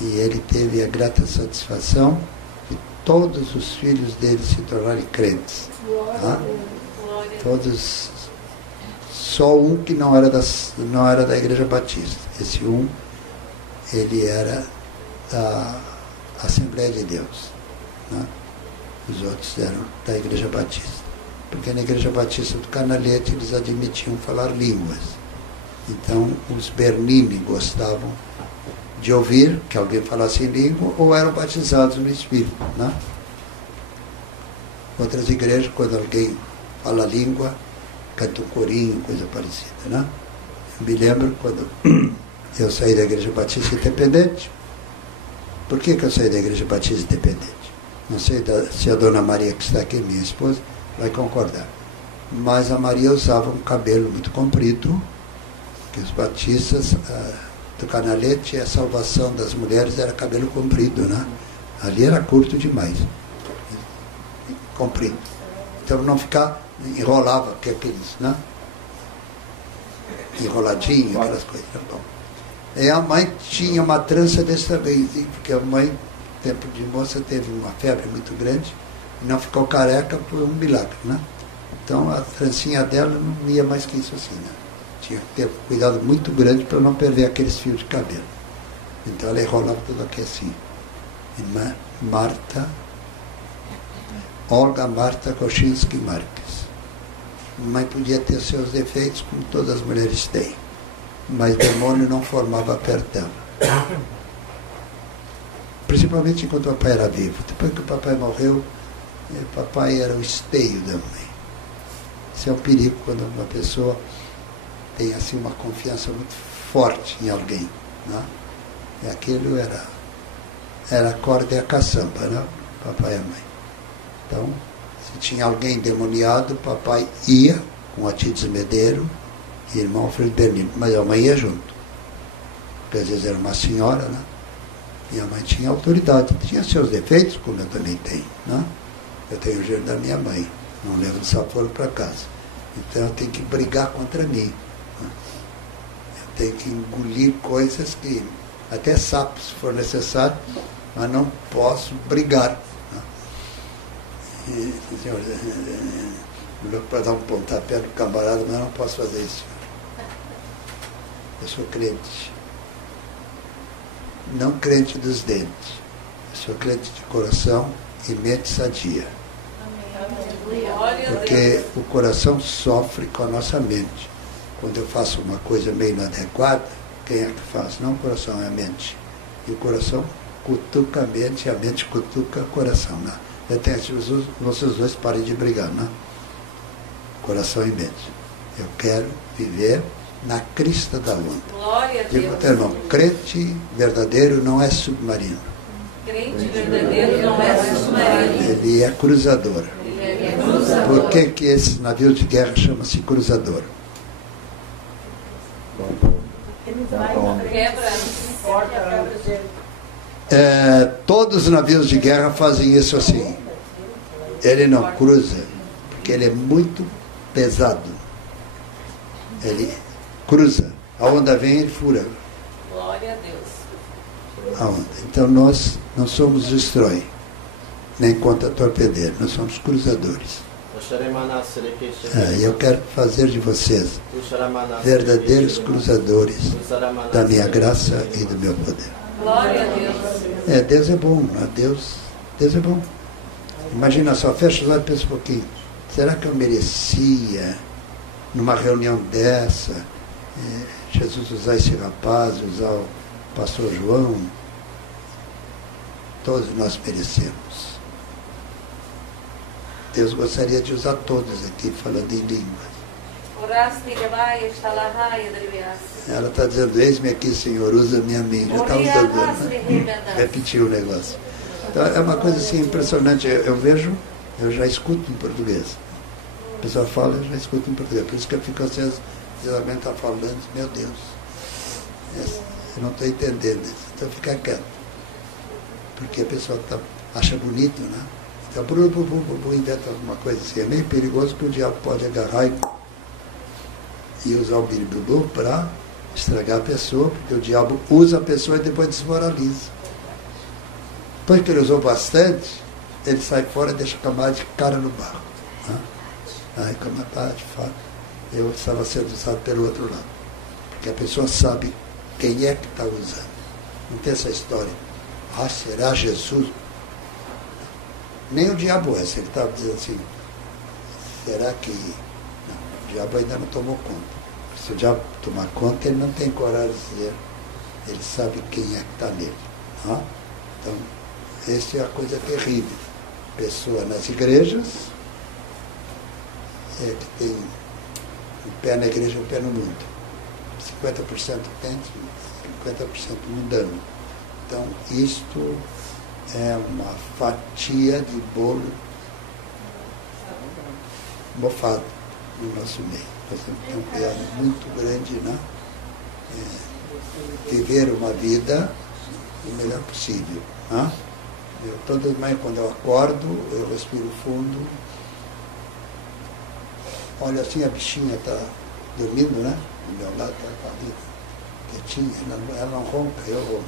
E ele teve a grata satisfação de todos os filhos dele se tornarem crentes. Tá? Todos, só um que não era da Igreja Batista. Esse um, ele era da Assembleia de Deus. Né? Os outros eram da Igreja Batista. Porque na Igreja Batista do Canalete eles admitiam falar línguas. Então, os Bernini gostavam de ouvir que alguém falasse em língua ou eram batizados no Espírito. Né? Outras igrejas, quando alguém fala língua, canta um corinho, coisa parecida. Né? Eu me lembro quando eu saí da Igreja Batista Independente. Por que eu saí da Igreja Batista Independente? Não sei se a dona Maria, que está aqui, minha esposa, vai concordar. Mas a Maria usava um cabelo muito comprido, que os batistas do Canalete, a salvação das mulheres era cabelo comprido, né? Ali era curto demais, comprido. Então não ficar, enrolava, que aqueles, né? Enroladinho, aquelas coisas. Bom. E a mãe tinha uma trança desse tamanho, porque a mãe, tempo de moça, teve uma febre muito grande e não ficou careca por um milagre, né? Então a trancinha dela não ia mais que isso assim, né? Tinha que ter cuidado muito grande para não perder aqueles fios de cabelo. Então ela enrolava tudo aqui assim. Irmã Marta, Olga Marta Koschinsky Marques. Mãe podia ter seus defeitos, como todas as mulheres têm, mas demônio não formava perto dela. Principalmente enquanto o papai era vivo. Depois que o papai morreu, o papai era o esteio da mãe. Isso é um perigo quando uma pessoa tem assim uma confiança muito forte em alguém, né? E aquilo era a corda e a caçamba, né? Papai e a mãe. Então, se tinha alguém endemoniado, o papai ia com Atides Medeiros e irmão Alfredo Bernini, mas a mãe ia junto. Porque às vezes era uma senhora, né? E a mãe tinha autoridade, tinha seus defeitos, como eu também tenho, né? Eu tenho o jeito da minha mãe, não levo desaforo para casa. Então eu tenho que brigar contra mim. Tem que engolir coisas que, até sapo, se for necessário, mas não posso brigar. E, senhor, para dar um pontapé no camarada, mas não posso fazer isso. Eu sou crente. Não crente dos dentes. Eu sou crente de coração e mente sadia. Porque o coração sofre com a nossa mente. Quando eu faço uma coisa meio inadequada, quem é que faz? Não o coração, é a mente. E o coração cutuca a mente, e a mente cutuca o coração. Né? Eu tenho, vocês dois parem de brigar, né? Coração e mente. Eu quero viver na crista da onda. Glória a Digo, Deus. irmão, crente verdadeiro não é submarino. Crente verdadeiro não é submarino. Ele é cruzador. Por que esse navio de guerra chama-se cruzador? Todos os navios de guerra fazem isso assim. Ele não cruza, porque ele é muito pesado. Ele cruza. A onda vem, ele fura. Glória a Deus. A onda. Então nós não somos destrói, nem contra torpedeiro. Nós somos cruzadores. Eu quero fazer de vocês verdadeiros cruzadores da minha graça e do meu poder. Glória a Deus. Deus é bom, né? Deus é bom. Imagina só, fecha os olhos e pensa um pouquinho. Será que eu merecia, numa reunião dessa, Jesus usar esse rapaz, usar o pastor João? Todos nós merecemos. Deus gostaria de usar todos aqui, falando em línguas. Ela está dizendo, eis-me aqui, Senhor, usa-me a mim. Já está usando, né? Repetiu o negócio. Então, é uma coisa assim impressionante. Eu vejo, eu já escuto em português. A pessoa fala, eu já escuto em português. Por isso que eu fico, às vezes, está falando, meu Deus, eu não estou entendendo isso. Então, fica quieto. Porque a pessoa acha bonito, né? Então, inventa alguma coisa assim. É meio perigoso que o diabo pode agarrar e usar o biribibu para estragar a pessoa, porque o diabo usa a pessoa e depois desmoraliza. Depois que ele usou bastante, ele sai fora e deixa a camada de cara no barro. Né? Aí, de fato, eu estava sendo usado pelo outro lado. Porque a pessoa sabe quem é que está usando. Não tem essa história. Será Jesus? Nem o diabo é. Ele estava dizendo assim, será que... Não, o diabo ainda não tomou conta. Se o diabo tomar conta, ele não tem coragem de dizer. Ele sabe quem é que está nele. Né? Então, essa é a coisa terrível. Pessoa nas igrejas, que tem um pé na igreja e um pé no mundo. 50% tem, 50% mundano. Então, isto é uma fatia de bolo mofado no nosso meio. Nós temos que ter um cuidado muito grande, né? Viver uma vida o melhor possível. Né? Toda manhã, quando eu acordo, eu respiro fundo. Olha assim, a bichinha está dormindo, né? Do meu lado, está ali, quietinha. Ela não ronca, eu ronco.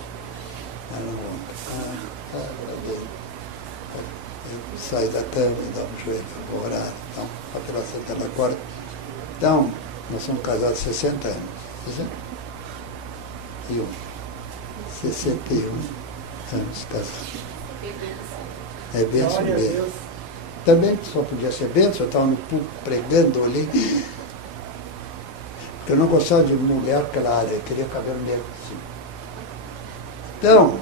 Ela não ronca. Eu saio da cama e dou um joelho, vou orar. Então, a pela Santa na corda. Então, nós somos casados há 60 anos. 61 anos casados. É bênção mesmo. Também só podia ser bênção, eu estava no púlpito pregando, olhei. Porque eu não gostava de mulher clara, eu queria cabelo negro assim. Então,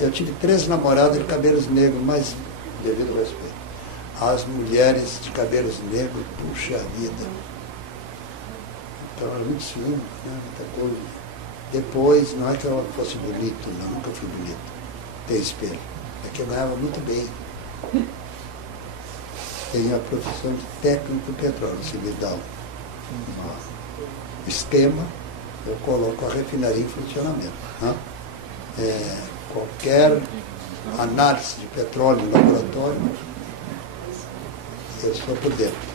eu tive 3 namoradas de cabelos negros, mas devido ao respeito. As mulheres de cabelos negros, puxa vida. Então era muito ciúme, né? Muita coisa. Depois, não é que eu fosse bonito, não, nunca fui bonito. Tem espelho. É que eu ganhava muito bem. Tenho a profissão de técnico de petróleo. Se me dá um esquema, eu coloco a refinaria em funcionamento. Né? Qualquer análise de petróleo no laboratório, eu estou por dentro.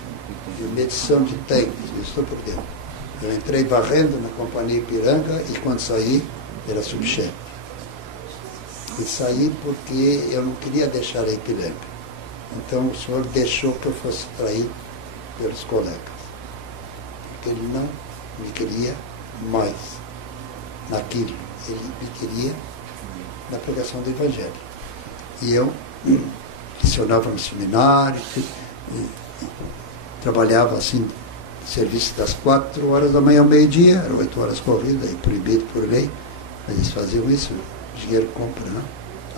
De medição de tanques, eu estou por dentro. Eu entrei varrendo na companhia Ipiranga e quando saí, era subchefe. E saí porque eu não queria deixar a Ipiranga. Então o senhor deixou que eu fosse traído pelos colegas. Porque ele não me queria mais naquilo. Ele me queria na pregação do Evangelho. E eu lecionava no seminário, trabalhava assim, serviço das 4 horas da manhã ao meio-dia, eram 8 horas corridas, proibido por lei, mas eles faziam isso, o dinheiro compra, né?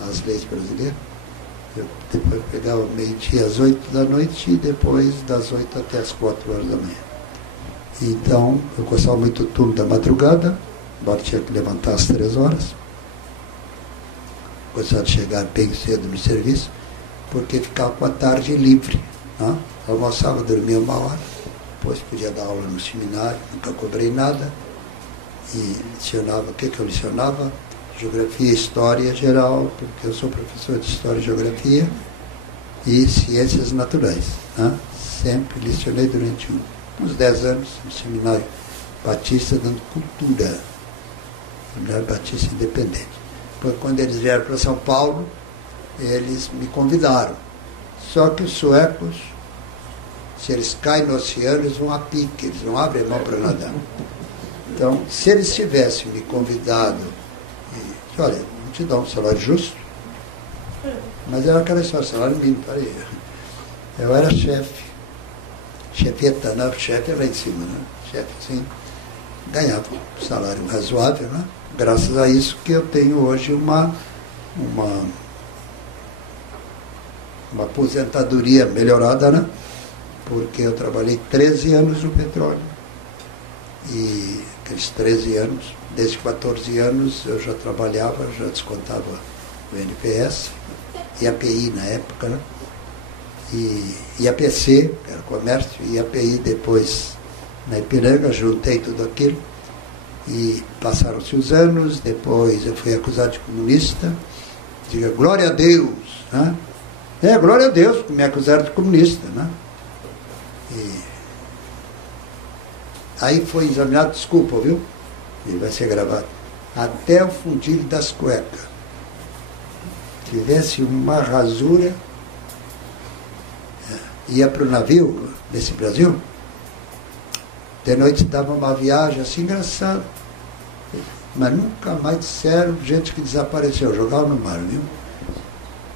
As leis brasileiras. Eu depois pegava meio-dia às 8 da noite e depois das 8 até as 4 horas da manhã. Então, eu gostava muito do turno da madrugada, embora tinha que levantar às 3 horas. gostava de chegar bem cedo no serviço, porque ficava com a tarde livre. Né? Almoçava, dormia 1 hora, depois podia dar aula no seminário, nunca cobrei nada. E lecionava, o que eu lecionava? Geografia e História Geral, porque eu sou professor de História e Geografia, e Ciências Naturais. Né? Sempre lecionei durante uns 10 anos no Seminário Batista, dando cultura. Seminário Batista Independente. Depois, quando eles vieram para São Paulo, eles me convidaram. Só que os suecos, se eles caem no oceano, eles vão a pique, eles não abrem a mão para nadar. Então, se eles tivessem me convidado, e, olha, não te dá um salário justo, mas era aquela história, salário mínimo, peraí. Eu era chefe, chefeta, não, chefe é lá em cima, né? Chefe, sim, ganhava um salário razoável, né? Graças a isso que eu tenho hoje uma aposentadoria melhorada, né? Porque eu trabalhei 13 anos no petróleo. E aqueles 13 anos, desde 14 anos eu já trabalhava, já descontava o NPS, e API na época, né? E APC, que era comércio, e API depois na Ipiranga, juntei tudo aquilo. E passaram-se os anos, depois eu fui acusado de comunista. Diga, glória a Deus, né? Glória a Deus, porque me acusaram de comunista, né? E aí foi examinado, desculpa, viu? Ele vai ser gravado. Até o fundilho das cuecas. Tivesse uma rasura, ia para o navio, nesse Brasil, de noite dava uma viagem assim engraçada. Mas nunca mais disseram gente que desapareceu, jogaram no mar, viu?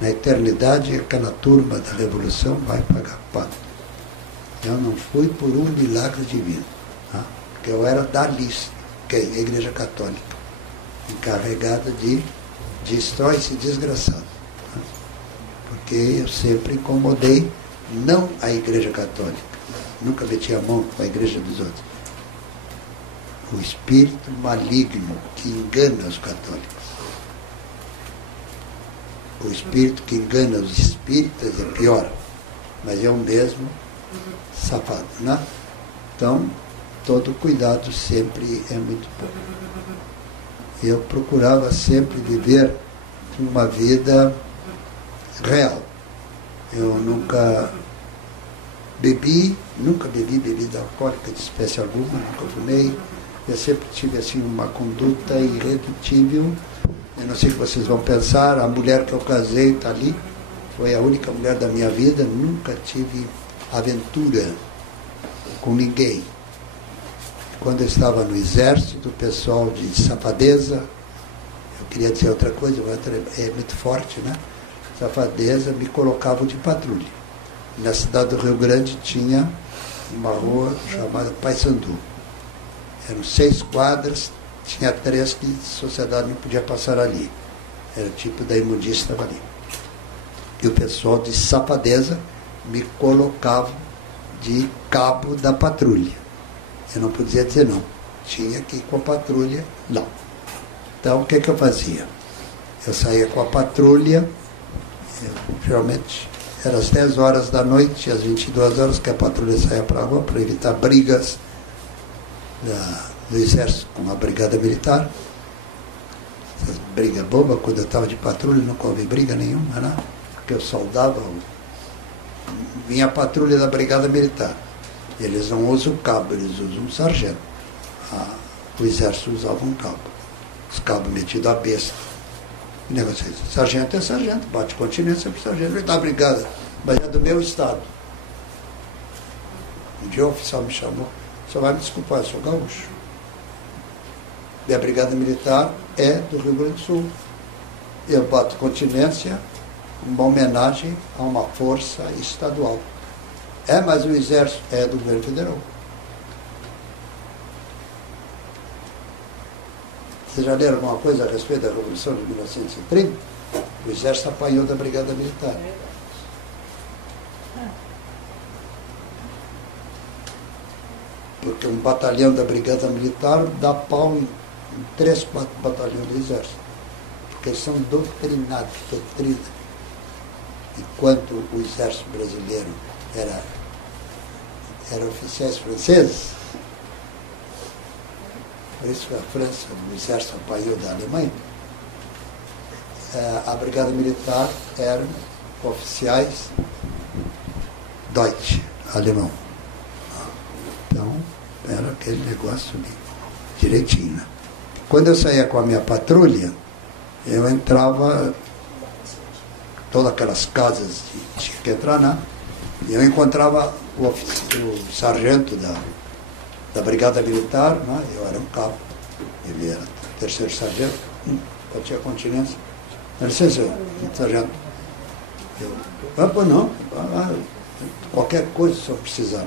Na eternidade, aquela turma da Revolução vai pagar pato. Eu não fui por um milagre divino, tá? Porque eu era da lista, que é a Igreja Católica, encarregada de destrói esse desgraçado. Tá? Porque eu sempre incomodei, não a Igreja Católica, nunca meti a mão com a Igreja dos outros. O espírito maligno que engana os católicos. O espírito que engana os espíritas é pior, mas é o mesmo safado, né? Então, todo cuidado sempre é muito bom. Eu procurava sempre viver uma vida real. Eu nunca bebi bebida alcoólica de espécie alguma, nunca fumei. Eu sempre tive assim uma conduta irredutível. Eu não sei o que vocês vão pensar, a mulher que eu casei está ali, foi a única mulher da minha vida, nunca tive aventura com ninguém. Quando eu estava no exército, o pessoal de safadeza, eu queria dizer outra coisa, mas é muito forte, né? Safadeza, me colocavam de patrulha. Na cidade do Rio Grande tinha uma rua chamada Paissandu. Eram 6 quadras, tinha 3 que a sociedade não podia passar ali. Era o tipo da imundícia que estava ali. E o pessoal de safadeza me colocava de cabo da patrulha. Eu não podia dizer não. Tinha que ir com a patrulha lá. Então, o que eu fazia? Eu saía com a patrulha, geralmente era às 10 horas da noite, às 22 horas que a patrulha saía para a rua para evitar brigas do exército com a brigada militar. Essas brigas bobas, quando eu estava de patrulha, nunca houve briga nenhuma, né? Porque eu soldava, vinha a patrulha da brigada militar. Eles não usam cabo, eles usam um sargento. O exército usava um cabo. Os cabos metidos à besta. O negócio é esse. Sargento é sargento, bate continência para o sargento. Ele está brigada, mas é do meu estado. Um dia o oficial me chamou, só vai me desculpar, eu sou gaúcho. E a brigada militar é do Rio Grande do Sul. Eu bato continência, uma homenagem a uma força estadual. Mas o exército é do governo federal. Vocês já leram alguma coisa a respeito da Revolução de 1930? O exército apanhou da brigada militar. Porque um batalhão da brigada militar dá pau em 3, 4 batalhões do exército. Porque porque eles são doutrinados, doutrina. Enquanto o exército brasileiro era oficiais franceses, por isso que a França, o exército apanhou da Alemanha, a brigada militar eram oficiais Deutsch, alemão. Então, era aquele negócio ali, direitinho. Né? Quando eu saía com a minha patrulha, eu entrava todas aquelas casas que tinha que entrar, né? E eu encontrava o sargento da brigada militar, né? Eu era um cabo, ele era terceiro sargento, batia continência. Dá licença, sargento. Eu, não, qualquer coisa se eu precisar.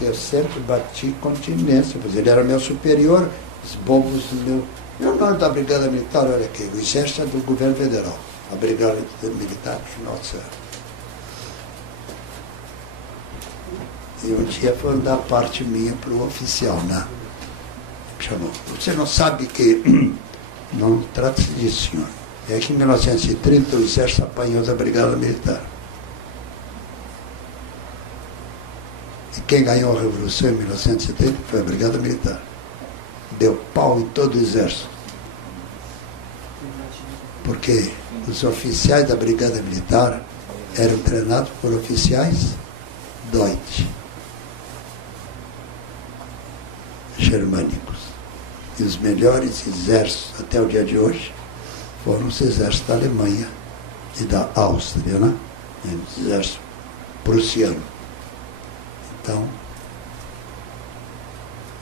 Eu sempre bati continência, pois ele era meu superior, os bobos do meu. Eu não da brigada militar, olha aqui, o exército é do governo federal. A brigada militar, nossa. E um dia foi dar parte minha para o oficial, né? Chamou. Você não sabe que. Não trata-se disso, senhor. É que em 1930 o exército apanhou da brigada militar. E quem ganhou a revolução em 1970 foi a brigada militar. Deu pau em todo o exército. Porque os oficiais da brigada militar eram treinados por oficiais Deutsch, germânicos. E os melhores exércitos até o dia de hoje foram os exércitos da Alemanha e da Áustria, né? O exército prussiano. Então,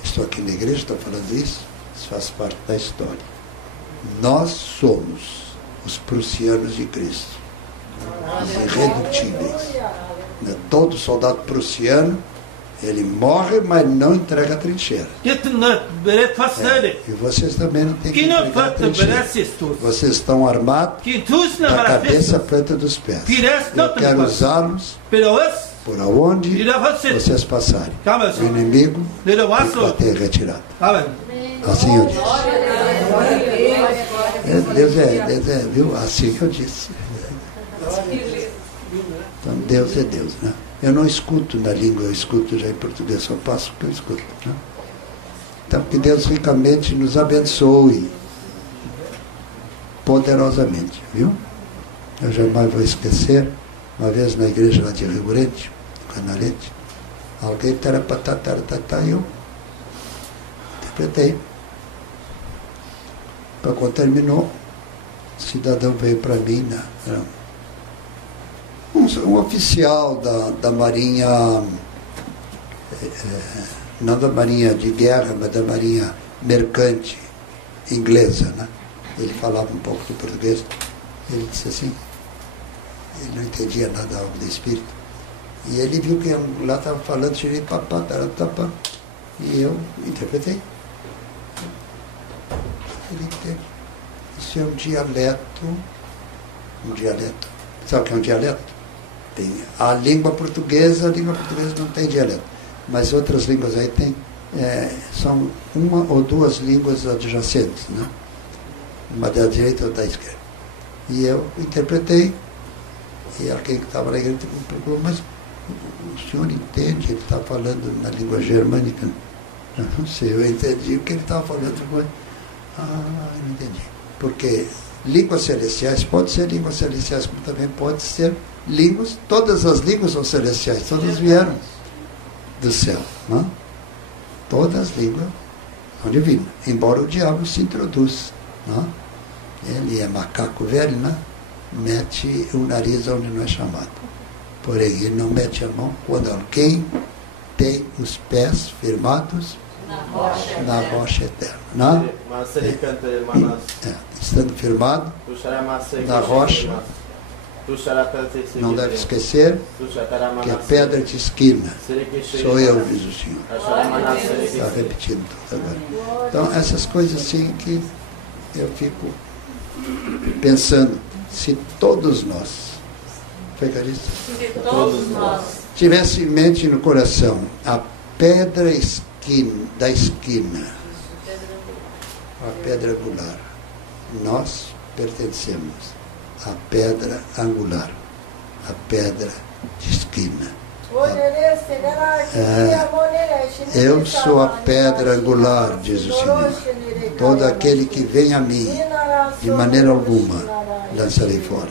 estou aqui na igreja, estou falando isso faz parte da história. Nós somos os prussianos de Cristo, os irredutíveis. Todo soldado prussiano, ele morre, mas não entrega a trincheira. E vocês também não têm que entregar a trincheira. Vocês estão armados da cabeça à planta dos pés. Eu quero usá-los por aonde vocês passarem. O inimigo tem que bater retirado. Assim eu disse. Deus é, viu? Assim eu disse. Então Deus é Deus, né? Eu não escuto na língua, eu escuto já em português, só passo o que eu escuto. Né? Então que Deus ricamente nos abençoe poderosamente, viu? Eu jamais vou esquecer, uma vez na igreja lá de Rio Grande, Canalete, alguém taratá, e eu interpretei. Quando terminou, o cidadão veio para mim, né? Um oficial da Marinha, não da Marinha de Guerra, mas da Marinha Mercante inglesa, né? Ele falava um pouco do português. Ele disse assim, ele não entendia nada algo do espírito. E ele viu que lá estava falando xiripapá, taratapá, e eu interpretei. Ele entende. Isso é um dialeto. Sabe o que é um dialeto? Tem a língua portuguesa não tem dialeto. Mas outras línguas aí tem, são uma ou duas línguas adjacentes, né? Uma da direita ou da esquerda. E eu interpretei, e alguém que estava na igreja me perguntou, mas o senhor entende? Ele está falando na língua germânica. Eu não sei, eu entendi o que ele estava falando. Não entendi. Porque línguas celestiais, pode ser línguas celestiais, como também pode ser línguas, todas as línguas são celestiais, todas vieram do céu. Não? Todas as línguas são divinas, embora o diabo se introduza. Não? Ele é macaco velho, né? Mete o nariz onde não é chamado. Porém, ele não mete a mão quando alguém tem os pés firmados na rocha eterna. Não? Estando firmado na rocha, não deve esquecer que a pedra de esquina sou eu, diz o Senhor. Está repetindo tudo agora. Então, essas coisas assim que eu fico pensando, se todos nós, tivesse em mente e no coração a pedra da esquina, a pedra angular, nós pertencemos à pedra angular, à pedra de esquina. Eu sou a pedra angular, diz o Senhor. Todo aquele que vem a mim, de maneira alguma, lançarei fora.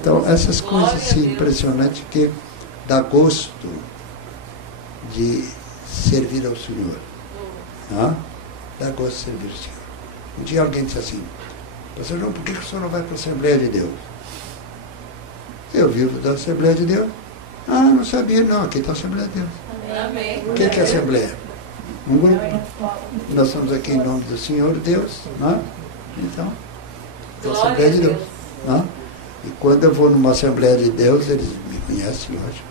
Então, essas coisas assim, impressionantes que dá gosto de servir ao Senhor. Dá gosto de servir ao Senhor. Um dia alguém disse assim: pastor João, por que o senhor não vai para a Assembleia de Deus? Eu vivo da Assembleia de Deus. Não sabia não, aqui está a Assembleia de Deus. Amém. O que é a Assembleia? Um grupo. Nós estamos aqui em nome do Senhor Deus, então, a Assembleia de Deus. E quando eu vou numa Assembleia de Deus, eles me conhecem, lógico.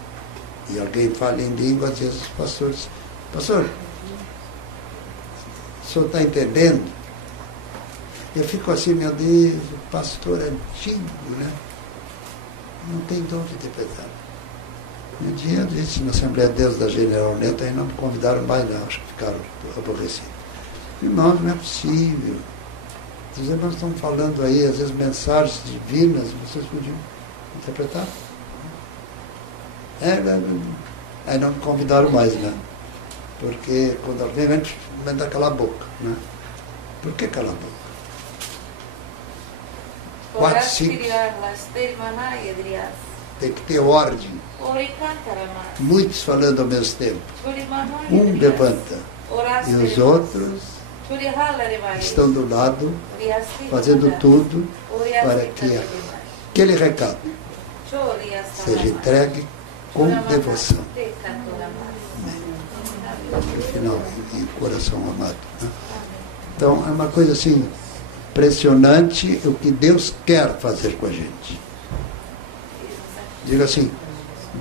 E alguém fala em língua, às vezes os pastores: pastor, o senhor está entendendo? Eu fico assim, meu Deus, o pastor antigo, né? Não tem dom de interpretar. Um dia eu disse na Assembleia de Deus da General Neto, aí não me convidaram mais não, acho que ficaram aborrecidos. Irmãos, não é possível. Os irmãos estão falando aí, às vezes, mensagens divinas, vocês podiam interpretar? Aí não me convidaram mais, né? Porque quando alguém manda calar a boca, né? Por que calar a boca? 4, 5. Tem que ter ordem. Muitos falando ao mesmo tempo. Um levanta e os outros estão do lado, fazendo tudo para que aquele recado seja entregue com devoção. No final, e coração amado. Né? Então, é uma coisa assim, impressionante o que Deus quer fazer com a gente. Diga assim: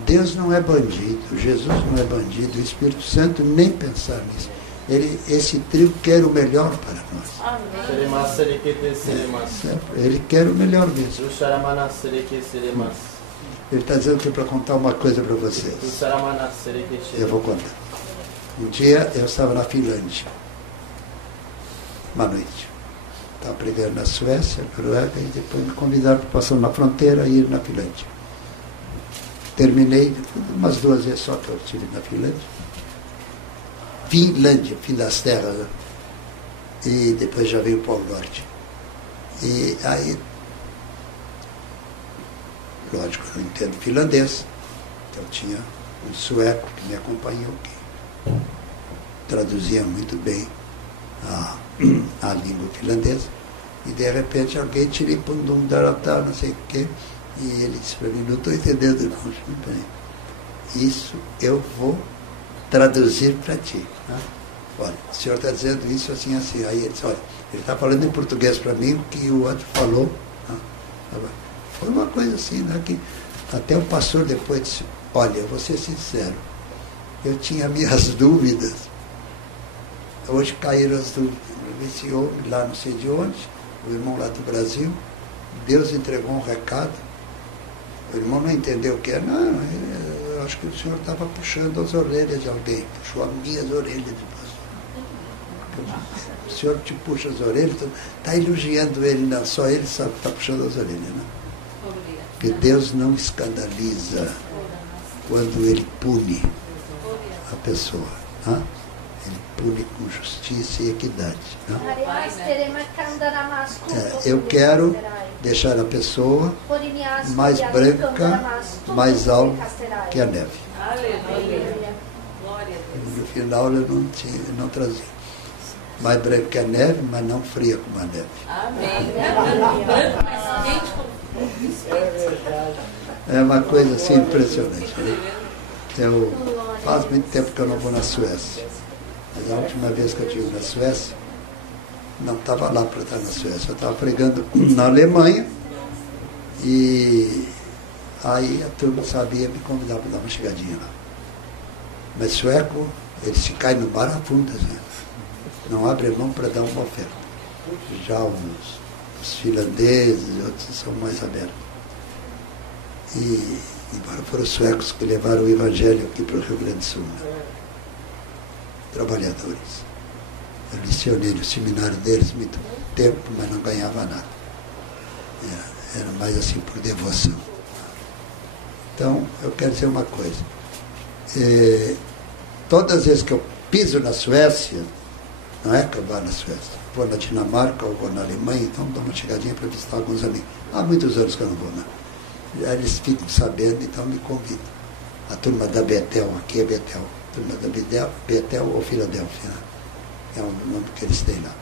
Deus não é bandido, Jesus não é bandido, o Espírito Santo nem pensar nisso. Esse trio quer o melhor para nós. Ele quer o melhor mesmo. Ele está dizendo que é para contar uma coisa para vocês. Eu vou contar. Um dia eu estava na Finlândia, uma noite. Estava pregando na Suécia, Noruega, e depois me convidaram para passar na fronteira e ir na Finlândia. Terminei, umas 2 vezes só que eu estive na Finlândia. Finlândia, fim das terras, né? E depois já veio o Polo Norte. E aí, lógico, eu não entendo finlandês, então tinha um sueco que me acompanhou, que traduzia muito bem a língua finlandesa, e de repente alguém tirei pundum daratá, não sei o quê, e ele disse para mim: não estou entendendo, não. Muito bem. Isso eu vou traduzir para ti. Né? Olha, o senhor está dizendo isso assim, assim. Aí ele disse: olha, ele está falando em português para mim o que o outro falou. Né? Foi uma coisa assim, né, que até o pastor depois disse: olha, eu vou ser sincero, eu tinha minhas dúvidas, hoje caíram as dúvidas. Esse homem lá não sei de onde, o irmão lá do Brasil, Deus entregou um recado, o irmão não entendeu o que é. Não, eu acho que o senhor estava puxando as orelhas de alguém, puxou as minhas orelhas de pastor. O senhor te puxa as orelhas, está elogiando ele, não, só ele sabe que está puxando as orelhas, né? Porque Deus não escandaliza quando ele pune a pessoa, né? Ele pune com justiça e equidade, né? Eu quero deixar a pessoa mais branca, mais alta que a neve. No final eu não trazia. Mais branca que a neve, mas não fria como a neve. É uma coisa assim impressionante, né? Faz muito tempo que eu não vou na Suécia. Mas a última vez que eu estive na Suécia, não estava lá para estar na Suécia, eu estava pregando na Alemanha, e aí a turma sabia me convidar para dar uma chegadinha lá. Mas sueco, ele se cai no bar a fundo, né? Não abre mão para dar uma oferta. Já os finlandeses e outros são mais abertos. E embora foram os suecos que levaram o evangelho aqui para o Rio Grande do Sul, né? Trabalhadores. Eu licionei no seminário deles muito tempo, mas não ganhava nada. Era mais assim por devoção. Então, eu quero dizer uma coisa. Todas as vezes que eu piso na Suécia, não é que eu vou na Suécia, vou na Dinamarca ou vou na Alemanha, então dou uma chegadinha para visitar alguns amigos. Há muitos anos que eu não vou, não. Aí eles ficam sabendo, então me convidam. A turma da Betel, aqui é Betel. A turma da Betel ou Filadélfia, né? É o nome que eles têm lá.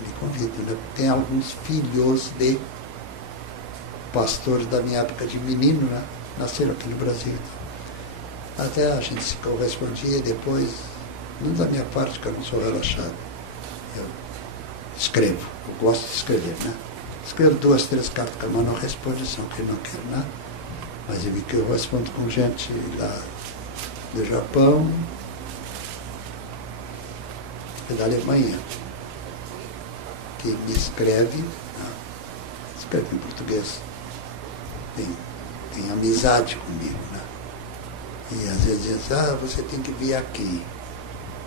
Me convidam, né? Tem alguns filhos de pastores da minha época de menino, né? Nasceram aqui no Brasil. Então. Até a gente se correspondia e depois, não da minha parte, que eu não sou relaxado. Eu escrevo, eu gosto de escrever, né? Escrevo 2, 3 cartas, mas não responde, são que não quero nada. Mas eu vi que eu respondo com gente lá do Japão e da Alemanha, que me escreve em português, tem amizade comigo, né? E às vezes diz, você tem que vir aqui.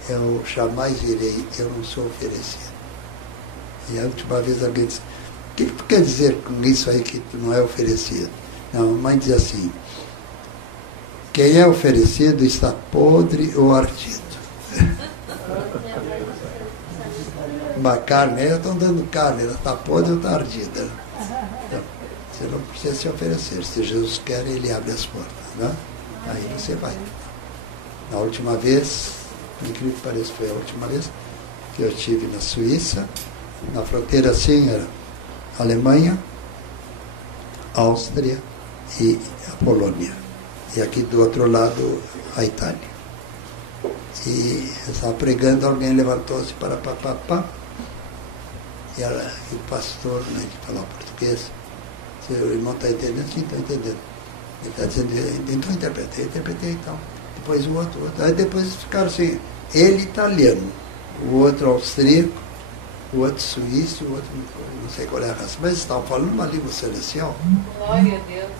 Eu jamais irei, eu não sou oferecido. E a última vez alguém disse, o que tu quer dizer com isso aí que tu não é oferecido? Não, a mãe diz assim, quem é oferecido está podre ou ardido. Uma carne, eles estão dando carne, ela está podre ou está ardida. Então, você não precisa se oferecer. Se Jesus quer, ele abre as portas. Né? Aí você vai. Na última vez, incrível que pareça, foi a última vez que eu estive na Suíça, na fronteira assim era Alemanha, Áustria e a Polônia. E aqui do outro lado, a Itália. E eu estava pregando, alguém levantou-se para papapá. E o pastor, né, que falava português, seu irmão está entendendo? Sim, está entendendo. Ele está dizendo, então interpretei então. Depois o outro. Aí depois ficaram assim, ele italiano, o outro austríaco, o outro suíço, o outro, não sei qual é a raça, mas estavam falando uma língua celestial. Glória a Deus.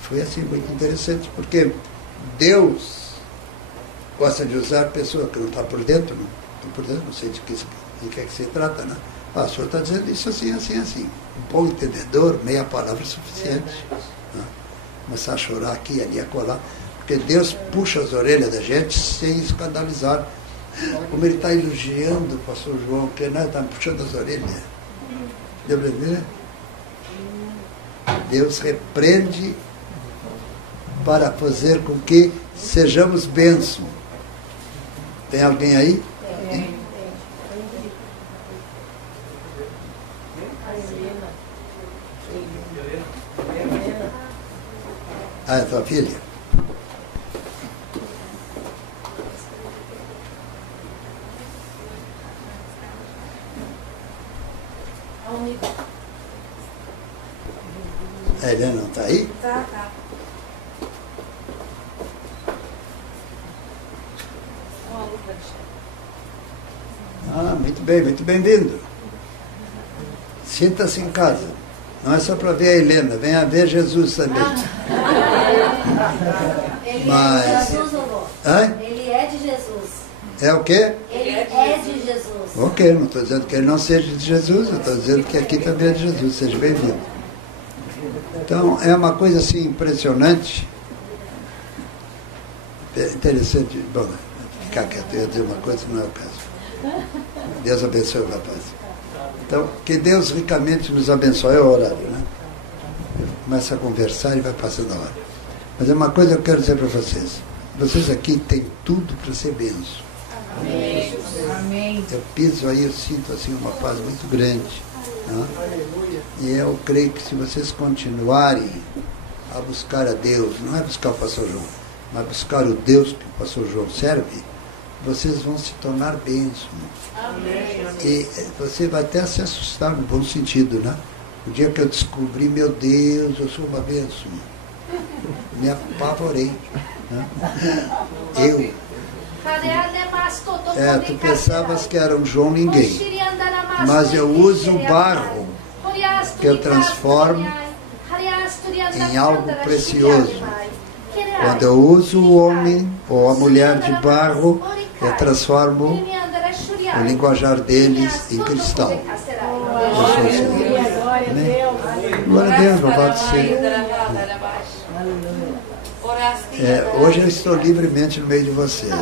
Foi assim, muito interessante, porque Deus gosta de usar pessoa que não está por dentro, não sei de que é que se trata, né? O senhor está dizendo isso assim, assim, assim. Um bom entendedor, meia palavra é suficiente. Né? Começar a chorar aqui, ali, acolá. Porque Deus puxa as orelhas da gente sem escandalizar. Como ele está elogiando o pastor João, que nós estamos puxando as orelhas. Deu para ver? Deus repreende para fazer com que sejamos bênção. Tem alguém aí? Tem. É tua filha? A Helena não está aí? Tá. Muito bem, muito bem-vindo. Sinta-se em casa. Não é só para ver a Helena, venha ver Jesus também. Ele Mas... é de Jesus, avô. Ele é de Jesus. É o quê? Ele é de Jesus. Ok, não estou dizendo que ele não seja de Jesus, eu estou dizendo que aqui também é de Jesus, seja bem-vindo. Então, é uma coisa assim impressionante. É interessante. Bom, ficar quieto, eu ia dizer uma coisa que não é o caso. Deus abençoe o rapaz. Então, que Deus ricamente nos abençoe. É o horário, né? Começa a conversar e vai passando a hora. Mas é uma coisa que eu quero dizer para vocês. Vocês aqui têm tudo para ser bênção. Amém. Amém. Eu piso aí, eu sinto assim uma paz muito grande. Né? E eu creio que se vocês continuarem a buscar a Deus, não é buscar o pastor João, mas buscar o Deus que o pastor João serve, vocês vão se tornar bênçãos. Amém. E você vai até se assustar no bom sentido, né? O dia que eu descobri, meu Deus, eu sou uma bênção. Me apavorei. Né? Tu pensavas que era um João ninguém. Mas eu uso o barro que eu transformo em algo precioso. Quando eu uso o homem ou a mulher de barro, eu transformo o linguajar deles em cristal. Eu sou o Senhor. Glória a Deus. Glória a Deus, louvado seja. Hoje eu estou livremente no meio de vocês.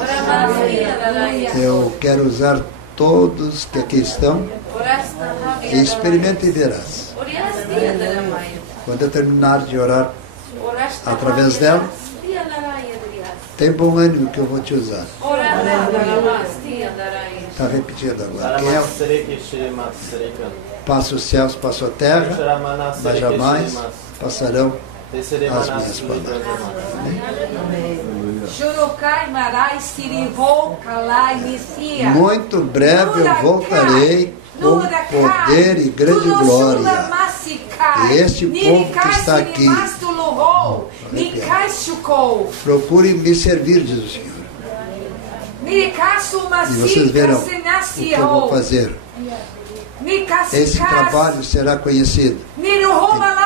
Eu quero usar todos que aqui estão e experimenta e verás. Quando eu terminar de orar através dela, tem bom ânimo que eu vou te usar. Está repetido agora. Quem é? Passa os céus, passa a terra, mas jamais passarão as minhas palavras. Muito breve eu voltarei com poder e grande glória. E este povo que está aqui, procure me servir, diz o Senhor. E vocês verão o que eu vou fazer. Esse trabalho será conhecido em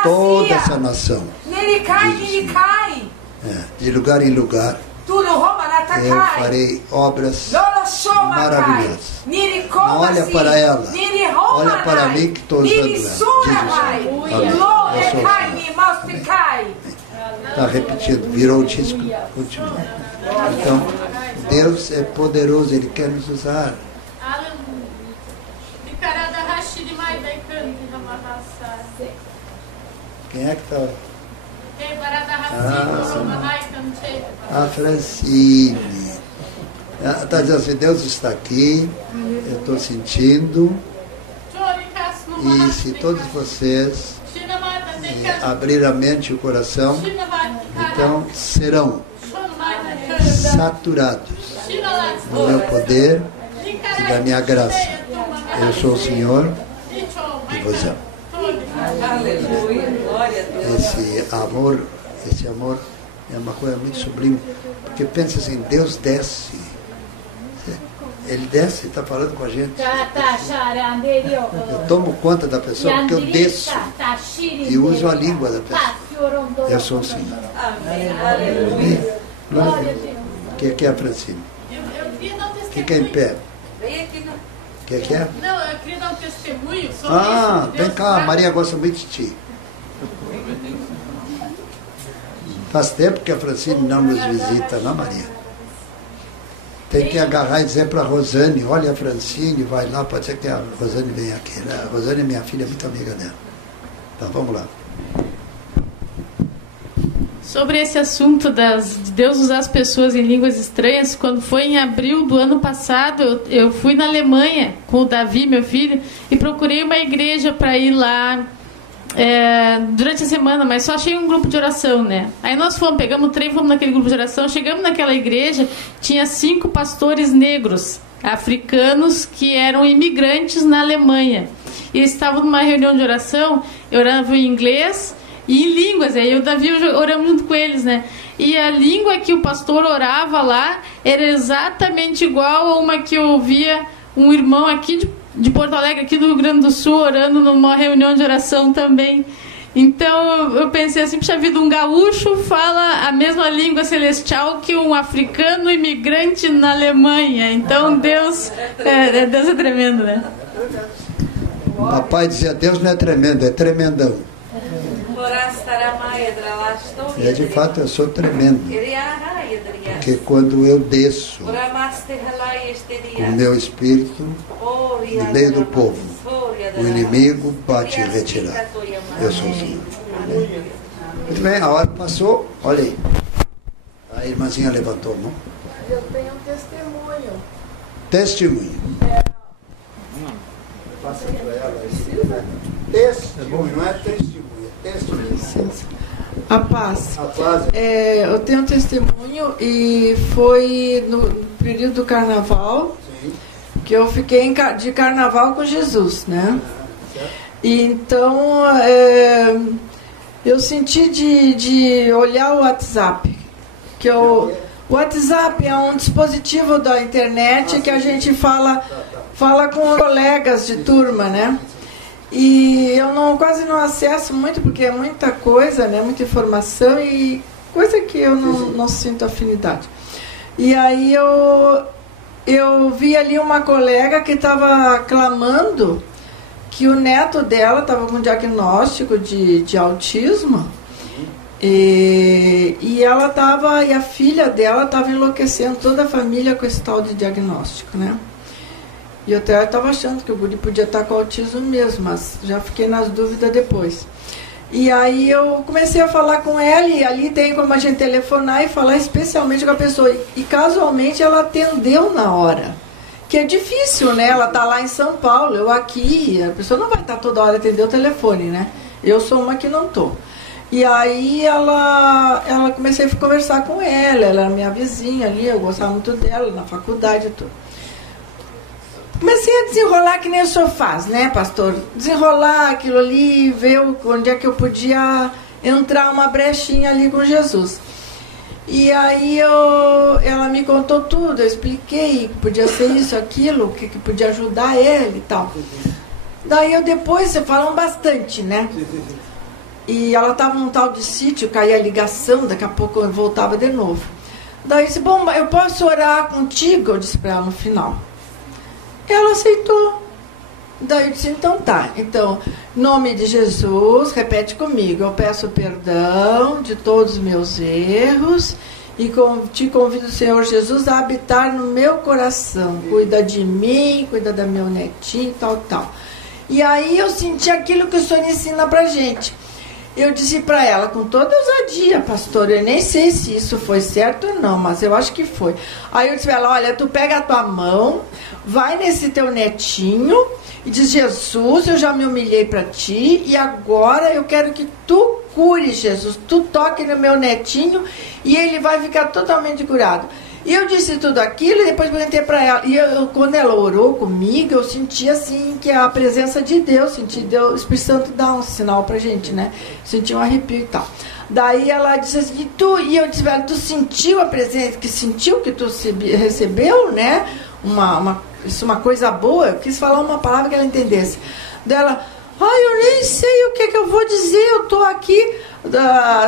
toda essa nação. De lugar em lugar eu farei obras maravilhosas. Não olha para ela, olha para mim que estou usando ela, diz o Senhor. Eu sou o Senhor. Está repetindo, virou o disco, continua. Então, Deus é poderoso, Ele quer nos usar. Quem é que está? A Francine. Está dizendo assim, Deus está aqui, eu estou sentindo. E se todos vocês abrir a mente e o coração, então serão saturados no meu poder e da minha graça. Eu sou o Senhor e vos amo. Esse amor é uma coisa muito sublime, porque pensa assim, Deus desce. Ele desce e está falando com a gente. Eu tomo conta da pessoa porque eu desço e uso a língua da pessoa. Eu sou o Senhor. Amém. Glória a Deus. O que é a Francine? O que é em pé? O que é? Não, eu queria dar um testemunho sobre isso. Vem cá, a Maria gosta muito de ti. Faz tempo que a Francine não nos visita, não, Maria? Tem que agarrar e dizer para a Rosane, olha a Francine, vai lá, pode ser que a Rosane venha aqui. Né? A Rosane é minha filha, muito amiga dela. Então, vamos lá. Sobre esse assunto de Deus usar as pessoas em línguas estranhas, quando foi em abril do ano passado, eu fui na Alemanha com o Davi, meu filho, e procurei uma igreja para ir lá durante a semana, mas só achei um grupo de oração, né? Aí nós pegamos o trem, fomos naquele grupo de oração, chegamos naquela igreja, tinha 5 pastores negros, africanos, que eram imigrantes na Alemanha. E eles estavam numa reunião de oração, eu orava em inglês e em línguas, aí eu e o Davi oramos junto com eles, né? E a língua que o pastor orava lá era exatamente igual a uma que eu ouvia um irmão aqui de Porto Alegre, aqui do Rio Grande do Sul, orando numa reunião de oração também. Então eu pensei assim, puxa vida, um gaúcho fala a mesma língua celestial que um africano imigrante na Alemanha. Então Deus é tremendo, né? Papai dizia, Deus não é tremendo, é tremendão. E de fato eu sou tremendo. Porque quando eu desço com o meu espírito no meio do povo, o inimigo bate em retirada. Eu sou o Senhor. Muito bem, a hora passou, olha aí. A irmãzinha levantou a mão. Eu tenho um testemunho. Testemunho. Passa para ela aí. Testemunho, não é testemunho, é testemunho. A paz. Eu tenho um testemunho e foi no período do carnaval. Sim. Que eu fiquei de carnaval com Jesus, né? E então eu senti de olhar o WhatsApp. O WhatsApp é um dispositivo da internet que a gente fala com colegas de turma, né? E eu quase não acesso muito, porque é muita coisa, né? Muita informação e coisa que eu não sinto afinidade. E aí eu vi ali uma colega que estava clamando que o neto dela estava com diagnóstico de autismo e ela estava, e a filha dela estava enlouquecendo toda a família com esse tal de diagnóstico, né? E eu até estava achando que o guri podia estar com autismo mesmo, mas já fiquei nas dúvidas depois. E aí eu comecei a falar com ela, e ali tem como a gente telefonar e falar especialmente com a pessoa. E casualmente ela atendeu na hora. Que é difícil, né? Ela tá lá em São Paulo, eu aqui, a pessoa não vai estar toda hora atendendo o telefone, né? Eu sou uma que não tô. E aí ela comecei a conversar com ela era minha vizinha ali, eu gostava muito dela, na faculdade e tudo. Comecei a desenrolar que nem o senhor faz, né, pastor? Desenrolar aquilo ali, ver onde é que eu podia entrar uma brechinha ali com Jesus. E aí ela me contou tudo, eu expliquei que podia ser isso, aquilo, que podia ajudar ele e tal. Daí depois, falam bastante, né? E ela estava num tal de sítio, caía a ligação, daqui a pouco eu voltava de novo. Daí eu disse, bom, eu posso orar contigo? Eu disse para ela no final. Ela aceitou. Daí eu disse, então tá. Então, em nome de Jesus, repete comigo. Eu peço perdão de todos os meus erros e te convido, Senhor Jesus, a habitar no meu coração. Cuida de mim, cuida da meu netinho, tal, tal. E aí eu senti aquilo que o Senhor ensina pra gente. Eu disse para ela, com toda ousadia, pastor, eu nem sei se isso foi certo ou não, mas eu acho que foi. Aí eu disse para ela, olha, tu pega a tua mão, vai nesse teu netinho e diz, Jesus, eu já me humilhei para ti e agora eu quero que tu cure, Jesus. Tu toque no meu netinho e ele vai ficar totalmente curado. E eu disse tudo aquilo e depois perguntei para ela. E quando ela orou comigo, eu senti assim que a presença de Deus, senti Deus, o Espírito Santo dá um sinal pra gente, né? Senti um arrepio e tal. Daí ela disse assim, e eu disse, velho, tu sentiu a presença, que sentiu que tu recebeu, né? Uma coisa boa. Eu quis falar uma palavra que ela entendesse. Dela, eu nem sei o que eu vou dizer, eu tô aqui.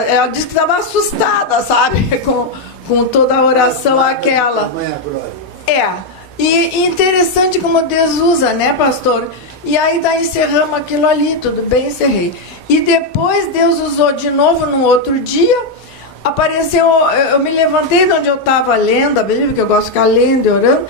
Ela disse que estava assustada, sabe? Com toda a oração aquela. E interessante como Deus usa, né, pastor? E aí daí encerramos aquilo ali, tudo bem, encerrei. E depois Deus usou de novo num outro dia, apareceu, eu me levantei de onde eu estava lendo a Bíblia, porque eu gosto de ficar lendo e orando,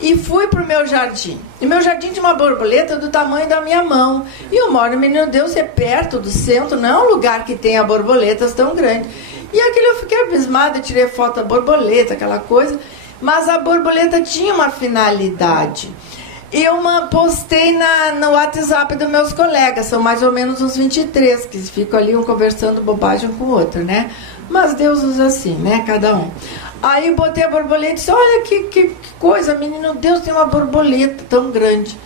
e fui pro meu jardim. E meu jardim tinha uma borboleta do tamanho da minha mão. E eu moro no Menino Deus, é perto do centro, não é um lugar que tenha borboletas tão grandes. E aquilo eu fiquei abismada, tirei foto da borboleta, aquela coisa. Mas a borboleta tinha uma finalidade. Eu postei no WhatsApp dos meus colegas, são mais ou menos uns 23, que ficam ali um conversando bobagem com o outro, né? Mas Deus usa assim, né? Cada um. Aí botei a borboleta e disse, olha que coisa, menino, Deus tem uma borboleta tão grande.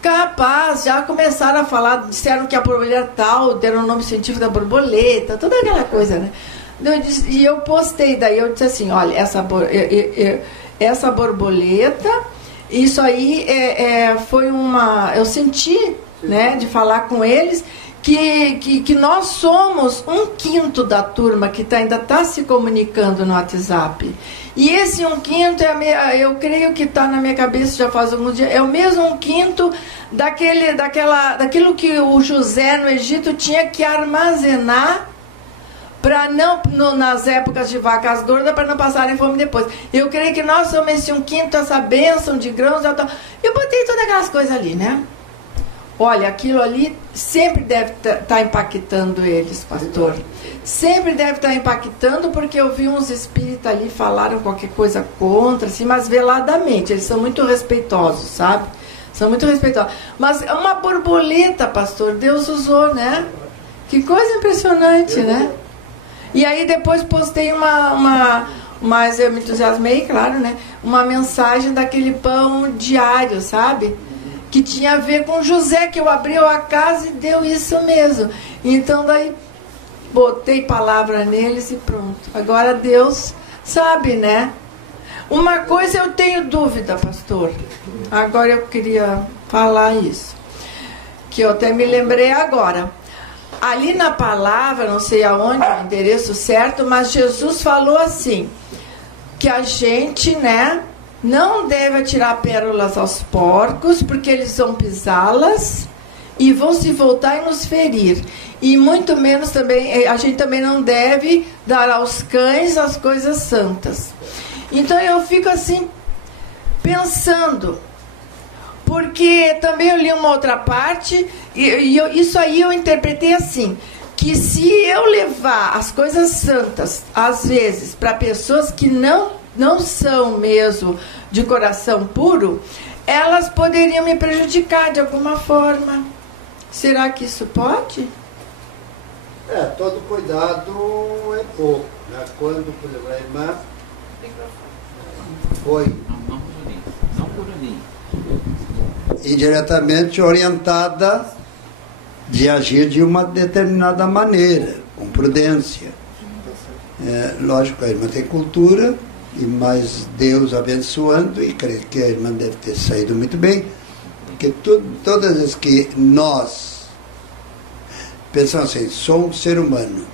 Capaz, já começaram a falar, disseram que a borboleta tal, deram o nome científico da borboleta, toda aquela coisa, né? E eu postei, daí eu disse assim, olha, essa borboleta, isso aí foi eu senti, né, de falar com eles, que nós somos 1/5 da turma que ainda está se comunicando no WhatsApp. E esse 1/5, eu creio que está na minha cabeça já faz alguns dias, é o mesmo 1/5 daquilo que o José no Egito tinha que armazenar para não, nas épocas de vacas gordas, para não passarem fome depois. Eu creio que nós somos esse 1/5, essa bênção de grãos. Eu botei todas aquelas coisas ali, né? Olha, aquilo ali sempre deve estar impactando eles, pastor. Sempre deve estar impactando, porque eu vi uns espíritos ali, falaram qualquer coisa contra, assim, mas veladamente. Eles são muito respeitosos, sabe? São muito respeitosos. Mas uma borboleta, pastor, Deus usou, né? Que coisa impressionante, né? E aí depois postei mas eu me entusiasmei, claro, né? Uma mensagem daquele pão diário, sabe? Que tinha a ver com José, que eu abri a casa e deu isso mesmo. Então daí botei palavra neles e pronto. Agora Deus sabe, né? Uma coisa eu tenho dúvida, pastor. Agora eu queria falar isso, que eu até me lembrei agora. Ali na palavra, não sei aonde, o endereço certo, mas Jesus falou assim, que a gente, né, não deve atirar pérolas aos porcos, porque eles vão pisá-las e vão se voltar e nos ferir. E muito menos também, a gente também não deve dar aos cães as coisas santas. Então eu fico assim, pensando, porque também eu li uma outra parte, isso aí eu interpretei assim, que se eu levar as coisas santas, às vezes, para pessoas que não são mesmo de coração puro, elas poderiam me prejudicar de alguma forma. Será que isso pode? Todo cuidado é pouco, né? Quando, por exemplo, a irmã foi indiretamente orientada de agir de uma determinada maneira, com prudência. Lógico, a irmã tem cultura, mas Deus abençoando, e creio que a irmã deve ter saído muito bem, porque todas as vezes que nós pensamos assim, sou um ser humano,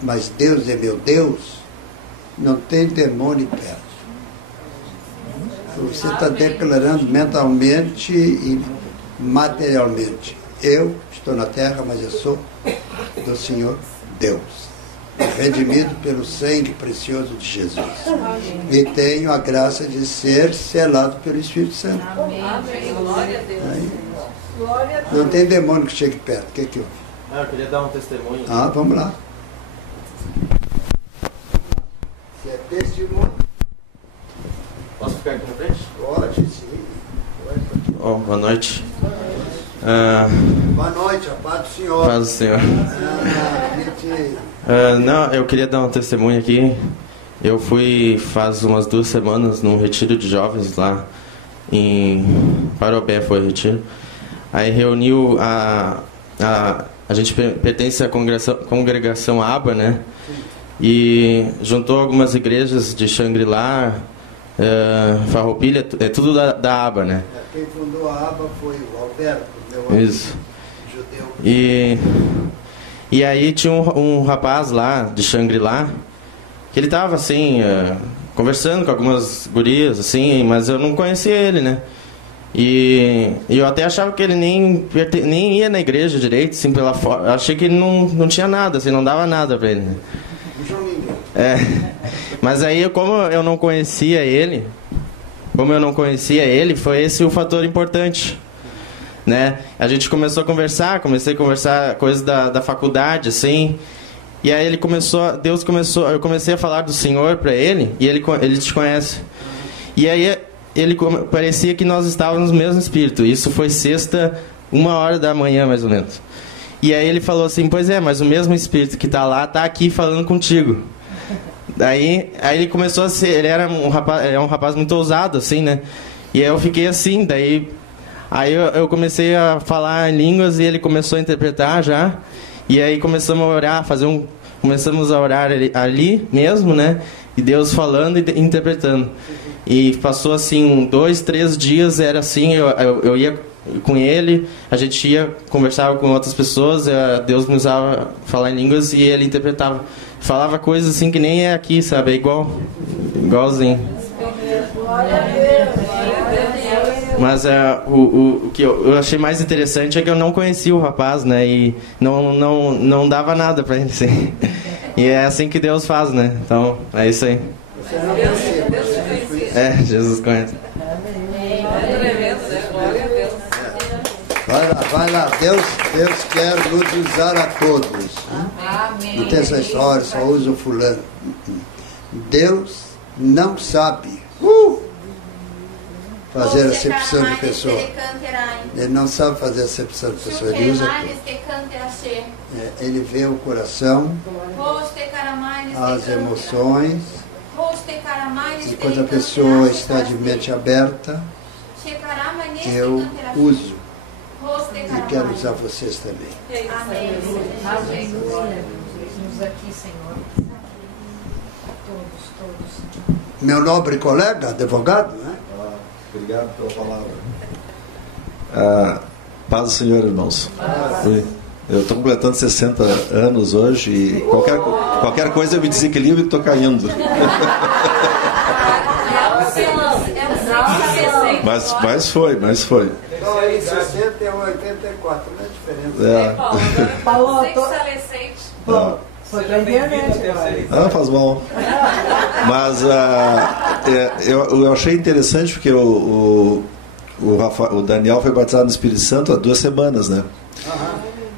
mas Deus é meu Deus, não tem demônio perto. Você está declarando mentalmente e materialmente. Eu estou na terra, mas eu sou do Senhor Deus, redimido pelo sangue precioso de Jesus. E tenho a graça de ser selado pelo Espírito Santo. Amém. Glória a Deus. Não tem demônio que chegue perto. O que que houve? Eu queria dar um testemunho. Vamos lá. Se é testemunho, Posso ficar aqui na frente? pode sim. Boa noite. Boa noite, a paz do Senhor. Paz do Senhor. Não, eu queria dar um testemunho aqui. Eu fui faz umas 2 semanas num retiro de jovens lá em Parobé, foi o retiro. Aí reuniu a gente pertence à congregação ABA, né? E juntou algumas igrejas de Xangri-Lá, Farroupilha, é tudo da ABA, né? Quem fundou a ABA foi o Alberto, meu amigo. Isso. Judeu. E aí tinha um rapaz lá de Xangri-Lá, que ele tava assim, conversando com algumas gurias, assim, mas eu não conhecia ele, né? E eu até achava que ele nem ia na igreja direito, assim, pela fora. Achei que ele não tinha nada, assim, não dava nada pra ele, né? Mas aí, como eu não conhecia ele, foi esse o fator importante, né? A gente começou a conversar, comecei a conversar coisas da faculdade, assim, e aí eu comecei a falar do Senhor pra ele, e ele te conhece. E aí parecia que nós estávamos no mesmo espírito. Isso foi sexta, 1h da manhã, mais ou menos. E aí ele falou assim, pois é, mas o mesmo espírito que está lá, está aqui falando contigo. Aí ele começou a ser, ele era um rapaz muito ousado, assim, né? E aí eu fiquei assim, aí eu comecei a falar em línguas e ele começou a interpretar já. E aí começamos a orar, começamos a orar ali mesmo, né? E Deus falando e interpretando. E passou assim 2, 3 dias, era assim, eu ia com ele, a gente conversava com outras pessoas, Deus me usava falar em línguas e ele interpretava. Falava coisas assim que nem é aqui, sabe? É igualzinho. Mas o que eu achei mais interessante é que eu não conhecia o rapaz, né? E não dava nada pra ele, assim. E é assim que Deus faz, né? Então, é isso aí. Jesus conhece. Vai lá. Deus quer nos usar a todos. Amém. Não tem essa história, só usa o fulano. Deus não sabe fazer acepção de pessoa. Ele não sabe fazer acepção de pessoa. Ele usa tudo. Ele vê o coração, as emoções. E quando a pessoa está de mente aberta, eu uso. E quero usar vocês também. Amém. Nos aqui, Senhor. Todos. Meu nobre colega, advogado, né? Obrigado pela palavra. Paz do Senhor, irmãos. Eu estou completando 60 anos hoje e qualquer coisa eu me desequilibro e estou caindo. Mas foi. Então, em 60 e 84, né? Paulo, Você que está recente. foi pra internet agora. Faz mal. Mas eu achei interessante porque o Daniel foi batizado no Espírito Santo há 2 semanas, né?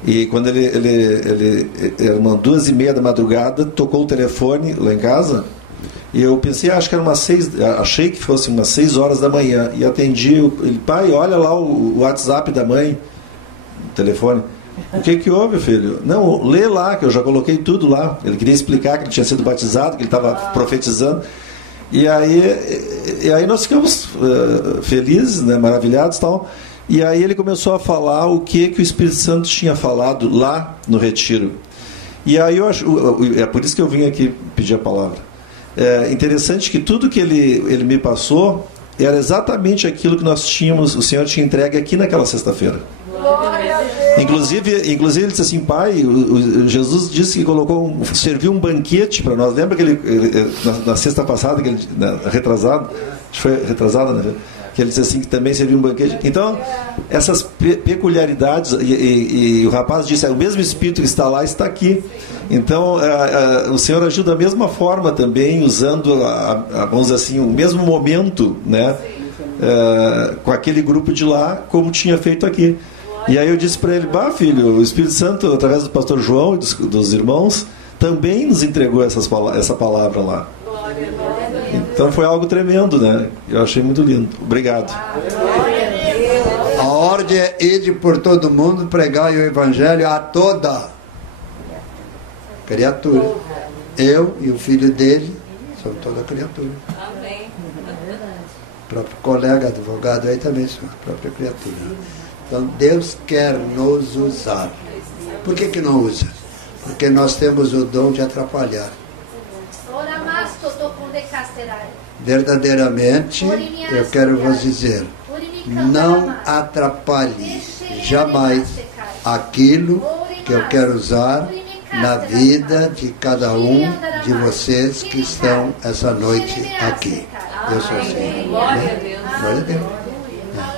E quando eram 2:30 da madrugada, tocou o telefone lá em casa. E eu pensei, acho que era achei que fosse umas 6 horas da manhã. E atendi, ele, pai, olha lá o WhatsApp da mãe, o telefone. O que houve, filho? Não, lê lá, que eu já coloquei tudo lá. Ele queria explicar que ele tinha sido batizado, que ele estava profetizando. E aí nós ficamos felizes, né, maravilhados e tal. E aí ele começou a falar o que o Espírito Santo tinha falado lá no retiro. E aí é por isso que eu vim aqui pedir a palavra. É interessante que tudo que ele me passou era exatamente aquilo que nós tínhamos, o Senhor tinha entregue aqui naquela sexta-feira. Inclusive ele disse assim, pai, Jesus disse que serviu um banquete para nós. Lembra que ele na sexta passada, retrasado, foi retrasada, né? Que ele disse assim, que também serviu um banquete. Então, essas peculiaridades, e o rapaz disse, o mesmo Espírito que está lá está aqui. Então, o Senhor agiu da mesma forma também, usando, vamos dizer assim, o mesmo momento, né, com aquele grupo de lá, como tinha feito aqui. E aí eu disse para ele, filho, o Espírito Santo, através do pastor João e dos irmãos, também nos entregou essa palavra lá. Então foi algo tremendo, né? Eu achei muito lindo. Obrigado. A ordem é ir por todo mundo, pregar o Evangelho a toda criatura. Eu e o filho dele somos toda criatura. Amém. O próprio colega advogado aí também somos a própria criatura. Então Deus quer nos usar. Por que não usa? Porque nós temos o dom de atrapalhar. Verdadeiramente, eu quero vos dizer, não atrapalhe jamais aquilo que eu quero usar na vida de cada um de vocês que estão essa noite aqui. Eu sou assim. Glória a Deus. Glória a Deus.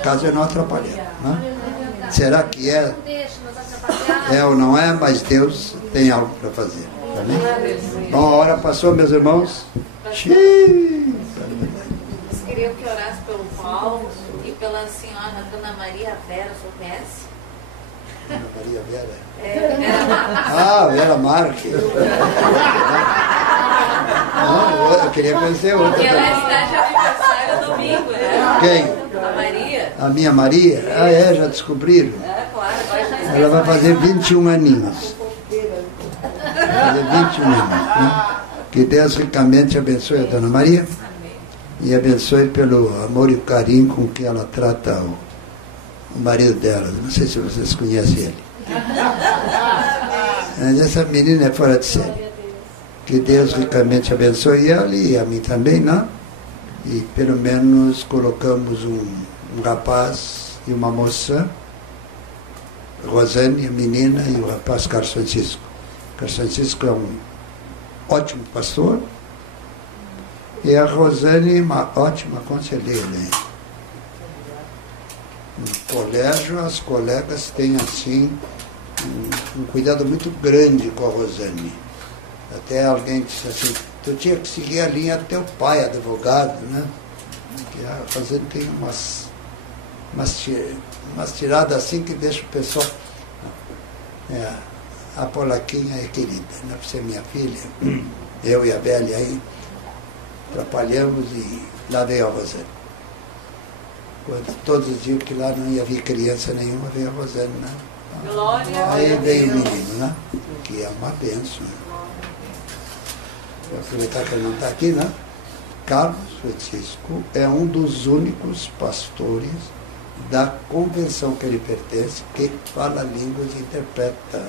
Caso eu não atrapalhar. Né? Será que é ou não é? Mas Deus tem algo para fazer. Amém? Bom, a hora passou, meus irmãos. Vocês queriam que orasse pelo Paulo e pela senhora Dona Maria Vera, você conhece? Dona Maria Vera? Vera Marques. Não, eu queria conhecer outra. Porque ela está de aniversário domingo, né? Quem? A Maria. A minha Maria? Já descobriram? Claro, ela vai fazer 21 aninhos. Vai fazer 21 anos, né? Que Deus ricamente abençoe a Dona Maria. E abençoe pelo amor e o carinho com que ela trata o marido dela. Não sei se vocês conhecem ele. Mas essa menina é fora de série. Que Deus ricamente abençoe ela e a mim também, né? E pelo menos colocamos um rapaz e uma moça, Rosane, a menina, e o rapaz Carlos Francisco. Carlos Francisco é um ótimo pastor. E a Rosane, uma ótima conselheira. No colégio, as colegas têm, assim, um cuidado muito grande com a Rosane. Até alguém disse assim, tu tinha que seguir a linha do teu pai, advogado, né? Que a Rosane tem umas tiradas assim que deixa o pessoal... a Polaquinha é querida, né? Por ser minha filha, eu e a Bélia aí, atrapalhamos e lá veio a Rosane. Quando todos diziam que lá não ia vir criança nenhuma, veio a Rosane, né? Glória aí veio o menino, né? Que é uma bênção. Vou aproveitar que ele não está aqui, né? Carlos Francisco é um dos únicos pastores da convenção que ele pertence que fala línguas e interpreta.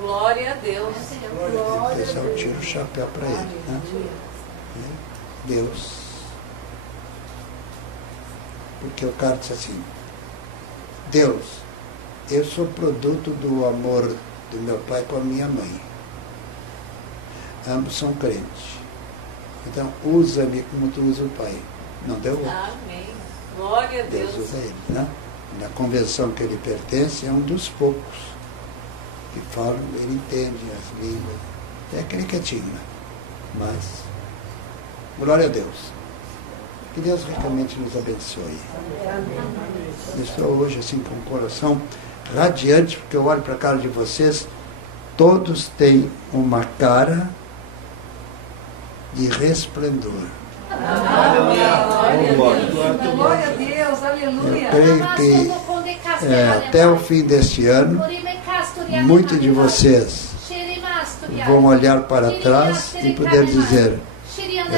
Glória a Deus. O pessoal tira o chapéu para ele, né? Deus. Porque o cara disse assim, Deus, eu sou produto do amor do meu pai com a minha mãe. Ambos são crentes. Então, usa-me como tu usa o pai. Não deu outro. Amém. Glória a Deus. Deus usa ele, né? na convenção que ele pertence, é um dos poucos que falam, ele entende as línguas, até aquele quietinho, né? Mas, glória a Deus. Que Deus ricamente nos abençoe. Eu estou hoje assim com o coração radiante, porque eu olho para a cara de vocês, todos têm uma cara de resplendor. Glória a Deus, aleluia. Eu creio que até o fim deste ano, muitos de vocês vão olhar para trás e poder dizer: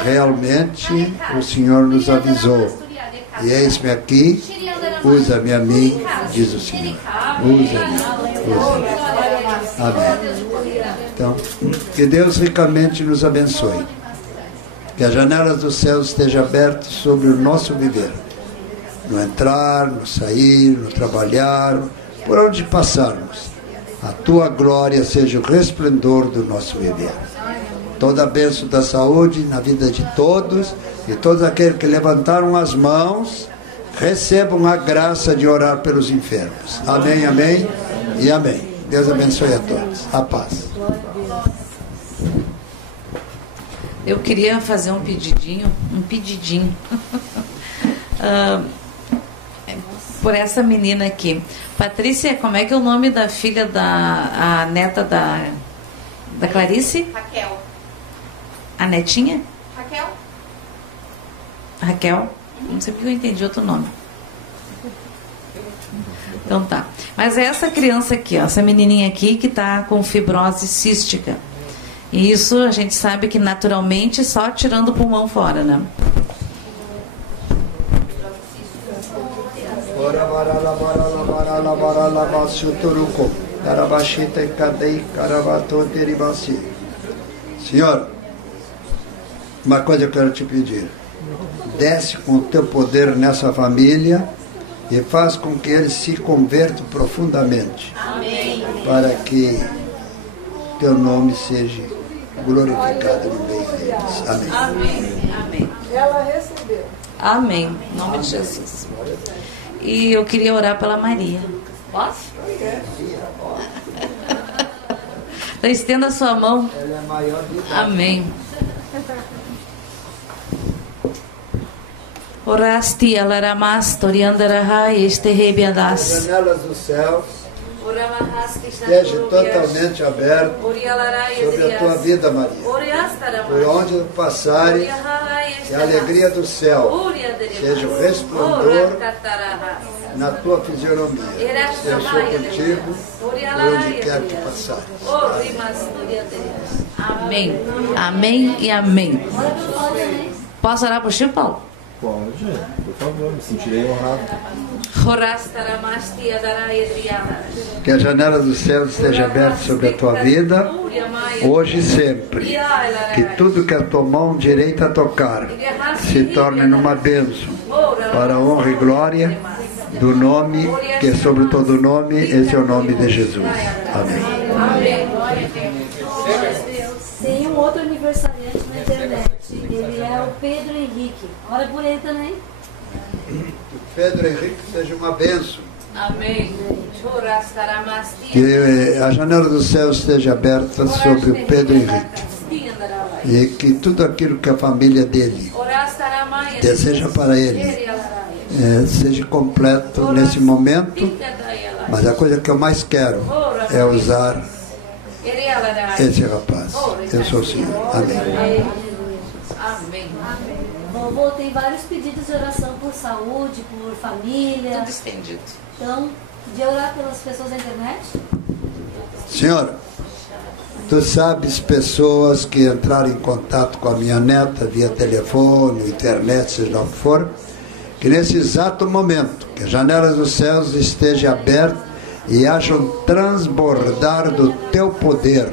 realmente o Senhor nos avisou. E eis-me aqui, usa-me a mim, diz o Senhor. Usa-me, usa-me. Amém. Então, que Deus ricamente nos abençoe. Que as janelas dos céus estejam abertas sobre o nosso viver. No entrar, no sair, no trabalhar, por onde passarmos. A tua glória seja o resplendor do nosso viver. Toda a bênção da saúde na vida de todos, e todos aqueles que levantaram as mãos, recebam a graça de orar pelos enfermos. Amém, amém e amém. Deus abençoe a todos. A paz. Eu queria fazer um pedidinho, por essa menina aqui. Patrícia, como é que é o nome da filha a neta da Clarice? Raquel. A netinha? Raquel. Raquel? Não sei porque eu entendi outro nome. Então tá. Mas é essa criança aqui, ó, essa menininha aqui que está com fibrose cística. E isso a gente sabe que naturalmente só tirando o pulmão fora, né? Senhor, uma coisa eu quero te pedir: desce com o teu poder nessa família e faz com que eles se convertam profundamente. Amém. Para que teu nome seja glorificado no meio deles. Amém. Amém. Amém. Ela recebeu. Amém. Em nome de Jesus. E eu queria orar pela Maria. Posso? Então estenda a sua mão. Ela é maior de idade. Amém. Orasti alaramastori andarahai esterebiadas. As janelas dos céus esteja totalmente aberto sobre a tua vida, Maria. Por onde passares, que a alegria do céu seja o resplendor na tua fisionomia. Eu sou contigo por onde quer que passares. Amém. Amém e amém. Posso orar por ti, Paulo? Pode, por favor, me sentirei honrado. Que a janela do céu esteja aberta sobre a tua vida, hoje e sempre. Que tudo que a tua mão direita tocar se torne numa bênção, para a honra e glória do nome que é sobre todo nome, esse é o nome de Jesus. Amém. Tem um outro aniversariante na internet. Ele é o Pedro Henrique. Ora por ele também. Que Pedro Henrique seja uma bênção. Amém. Que a janela do céu esteja aberta sobre o Pedro Henrique. E que tudo aquilo que a família dele deseja para ele seja completo nesse momento. Mas a coisa que eu mais quero é usar esse rapaz. Eu sou o Senhor. Amém. Amém. Vovô, tem vários pedidos de oração por saúde, por família. Tudo estendido. Então, de orar pelas pessoas da internet? Senhor, tu sabes pessoas que entraram em contato com a minha neta via telefone, internet, seja lá o que for, que nesse exato momento, que as janelas dos céus estejam abertas e haja um transbordar do teu poder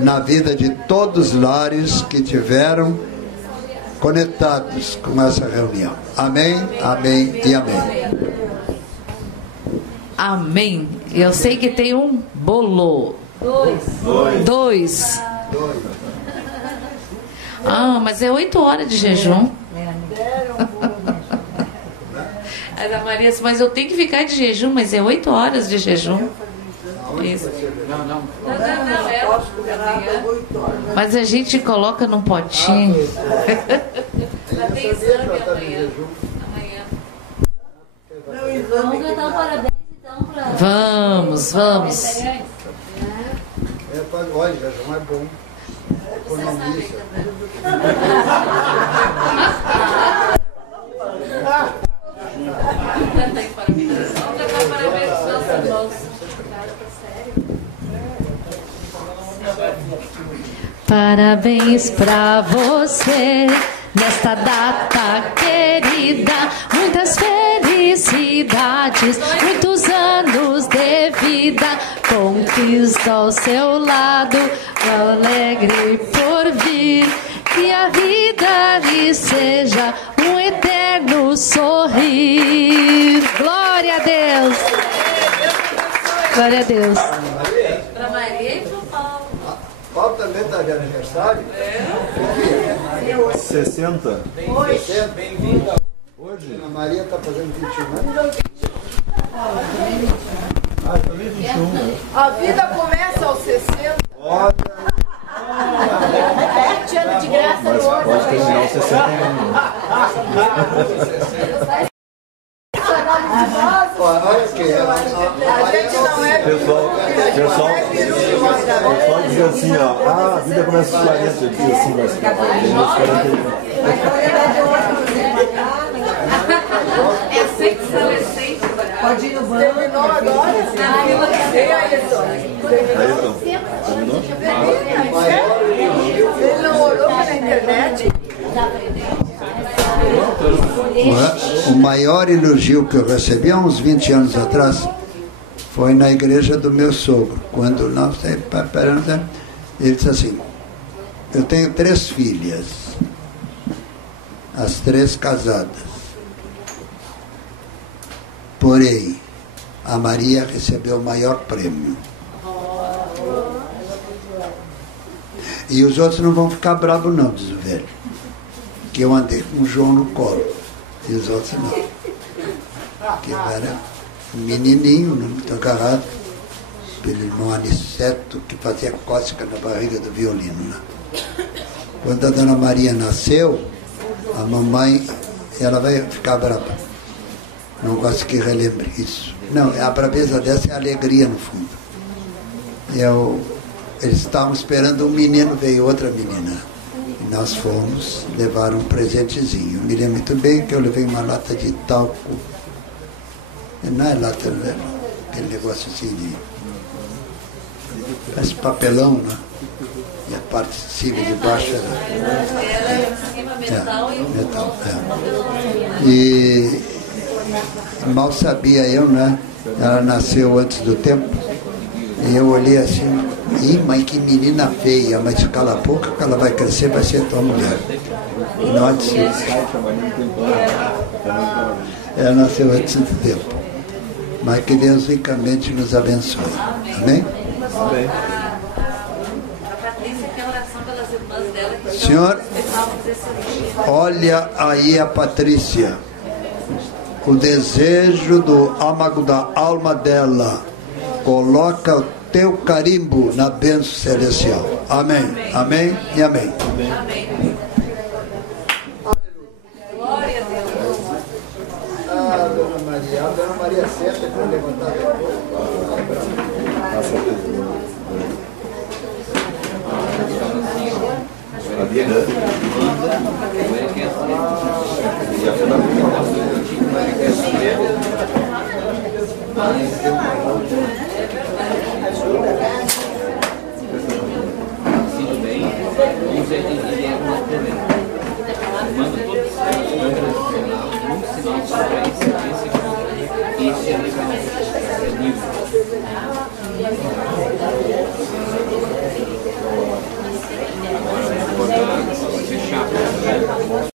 na vida de todos os lares que tiveram conectados com essa reunião. Amém, amém e amém. Amém. Eu sei que tem um bolo. Dois. Ah, mas é 8 horas de jejum. Aí a Maria disse, mas eu tenho que ficar de jejum, mas é 8 horas de jejum. Isso. Não, mas a gente coloca num potinho. Ela tem exame amanhã. Vamos cantar um parabéns então pra... Vamos. Olha, jejum é bom. Economiza. Parabéns pra você nesta data querida, muitas felicidades, muitos anos de vida, conquista ao seu lado, alegre por vir, que a vida lhe seja um eterno sorrir. Glória a Deus! Glória a Deus! Para Maria e para o Paulo. Paulo também está de aniversário? 60. Hoje. Bem-vinda. Hoje. A Maria está fazendo 21 anos. Também 21. A vida começa aos 60. Olha. 7 anos de graça Mas no outro. pode terminar os 61. Olha aqui. A gente não é... Pessoal diz assim, ó, a vida começa aos 40 aqui, assim, mas É adolescente. Pode ir no banco. Terminou agora? Ayrton, terminou? Ele não orou pela internet? O maior elogio que eu recebi há uns 20 anos atrás foi na igreja do meu sogro. Quando nós ele disse assim, eu tenho 3 filhas, as 3 casadas. Porém, a Maria recebeu o maior prêmio. E os outros não vão ficar bravos não, diz o velho. Que eu andei com o João no colo. E os outros não. Que eu era um menininho, muito agarrado pelo irmão Aniceto, que fazia cócega na barriga do violino. Né? Quando a Dona Maria nasceu, a mamãe, ela vai ficar brava. Não gosto que relembre isso. Não, a braveza dessa é a alegria no fundo. Eles estavam esperando um menino, veio outra menina. E nós fomos levar um presentezinho. Eu me lembro muito bem que eu levei uma lata de talco. Não é lata, não é? Aquele negócio assim de... Parece papelão, né? E a parte de cima e de baixo era... metal. E mal sabia eu, né? Ela nasceu antes do tempo. E eu olhei assim, mas que menina feia, mas cala a boca que ela vai crescer, vai ser tua mulher. E não disse, ela nasceu antes do tempo. Mas que Deus ricamente nos abençoe. Amém? Amém. Senhor, olha aí a Patrícia. O desejo do âmago da alma dela. Coloca o teu carimbo na bênção celestial. Amém. Amém e amém. Amém. Glória a Deus. Dona Maria senta para levantar depois.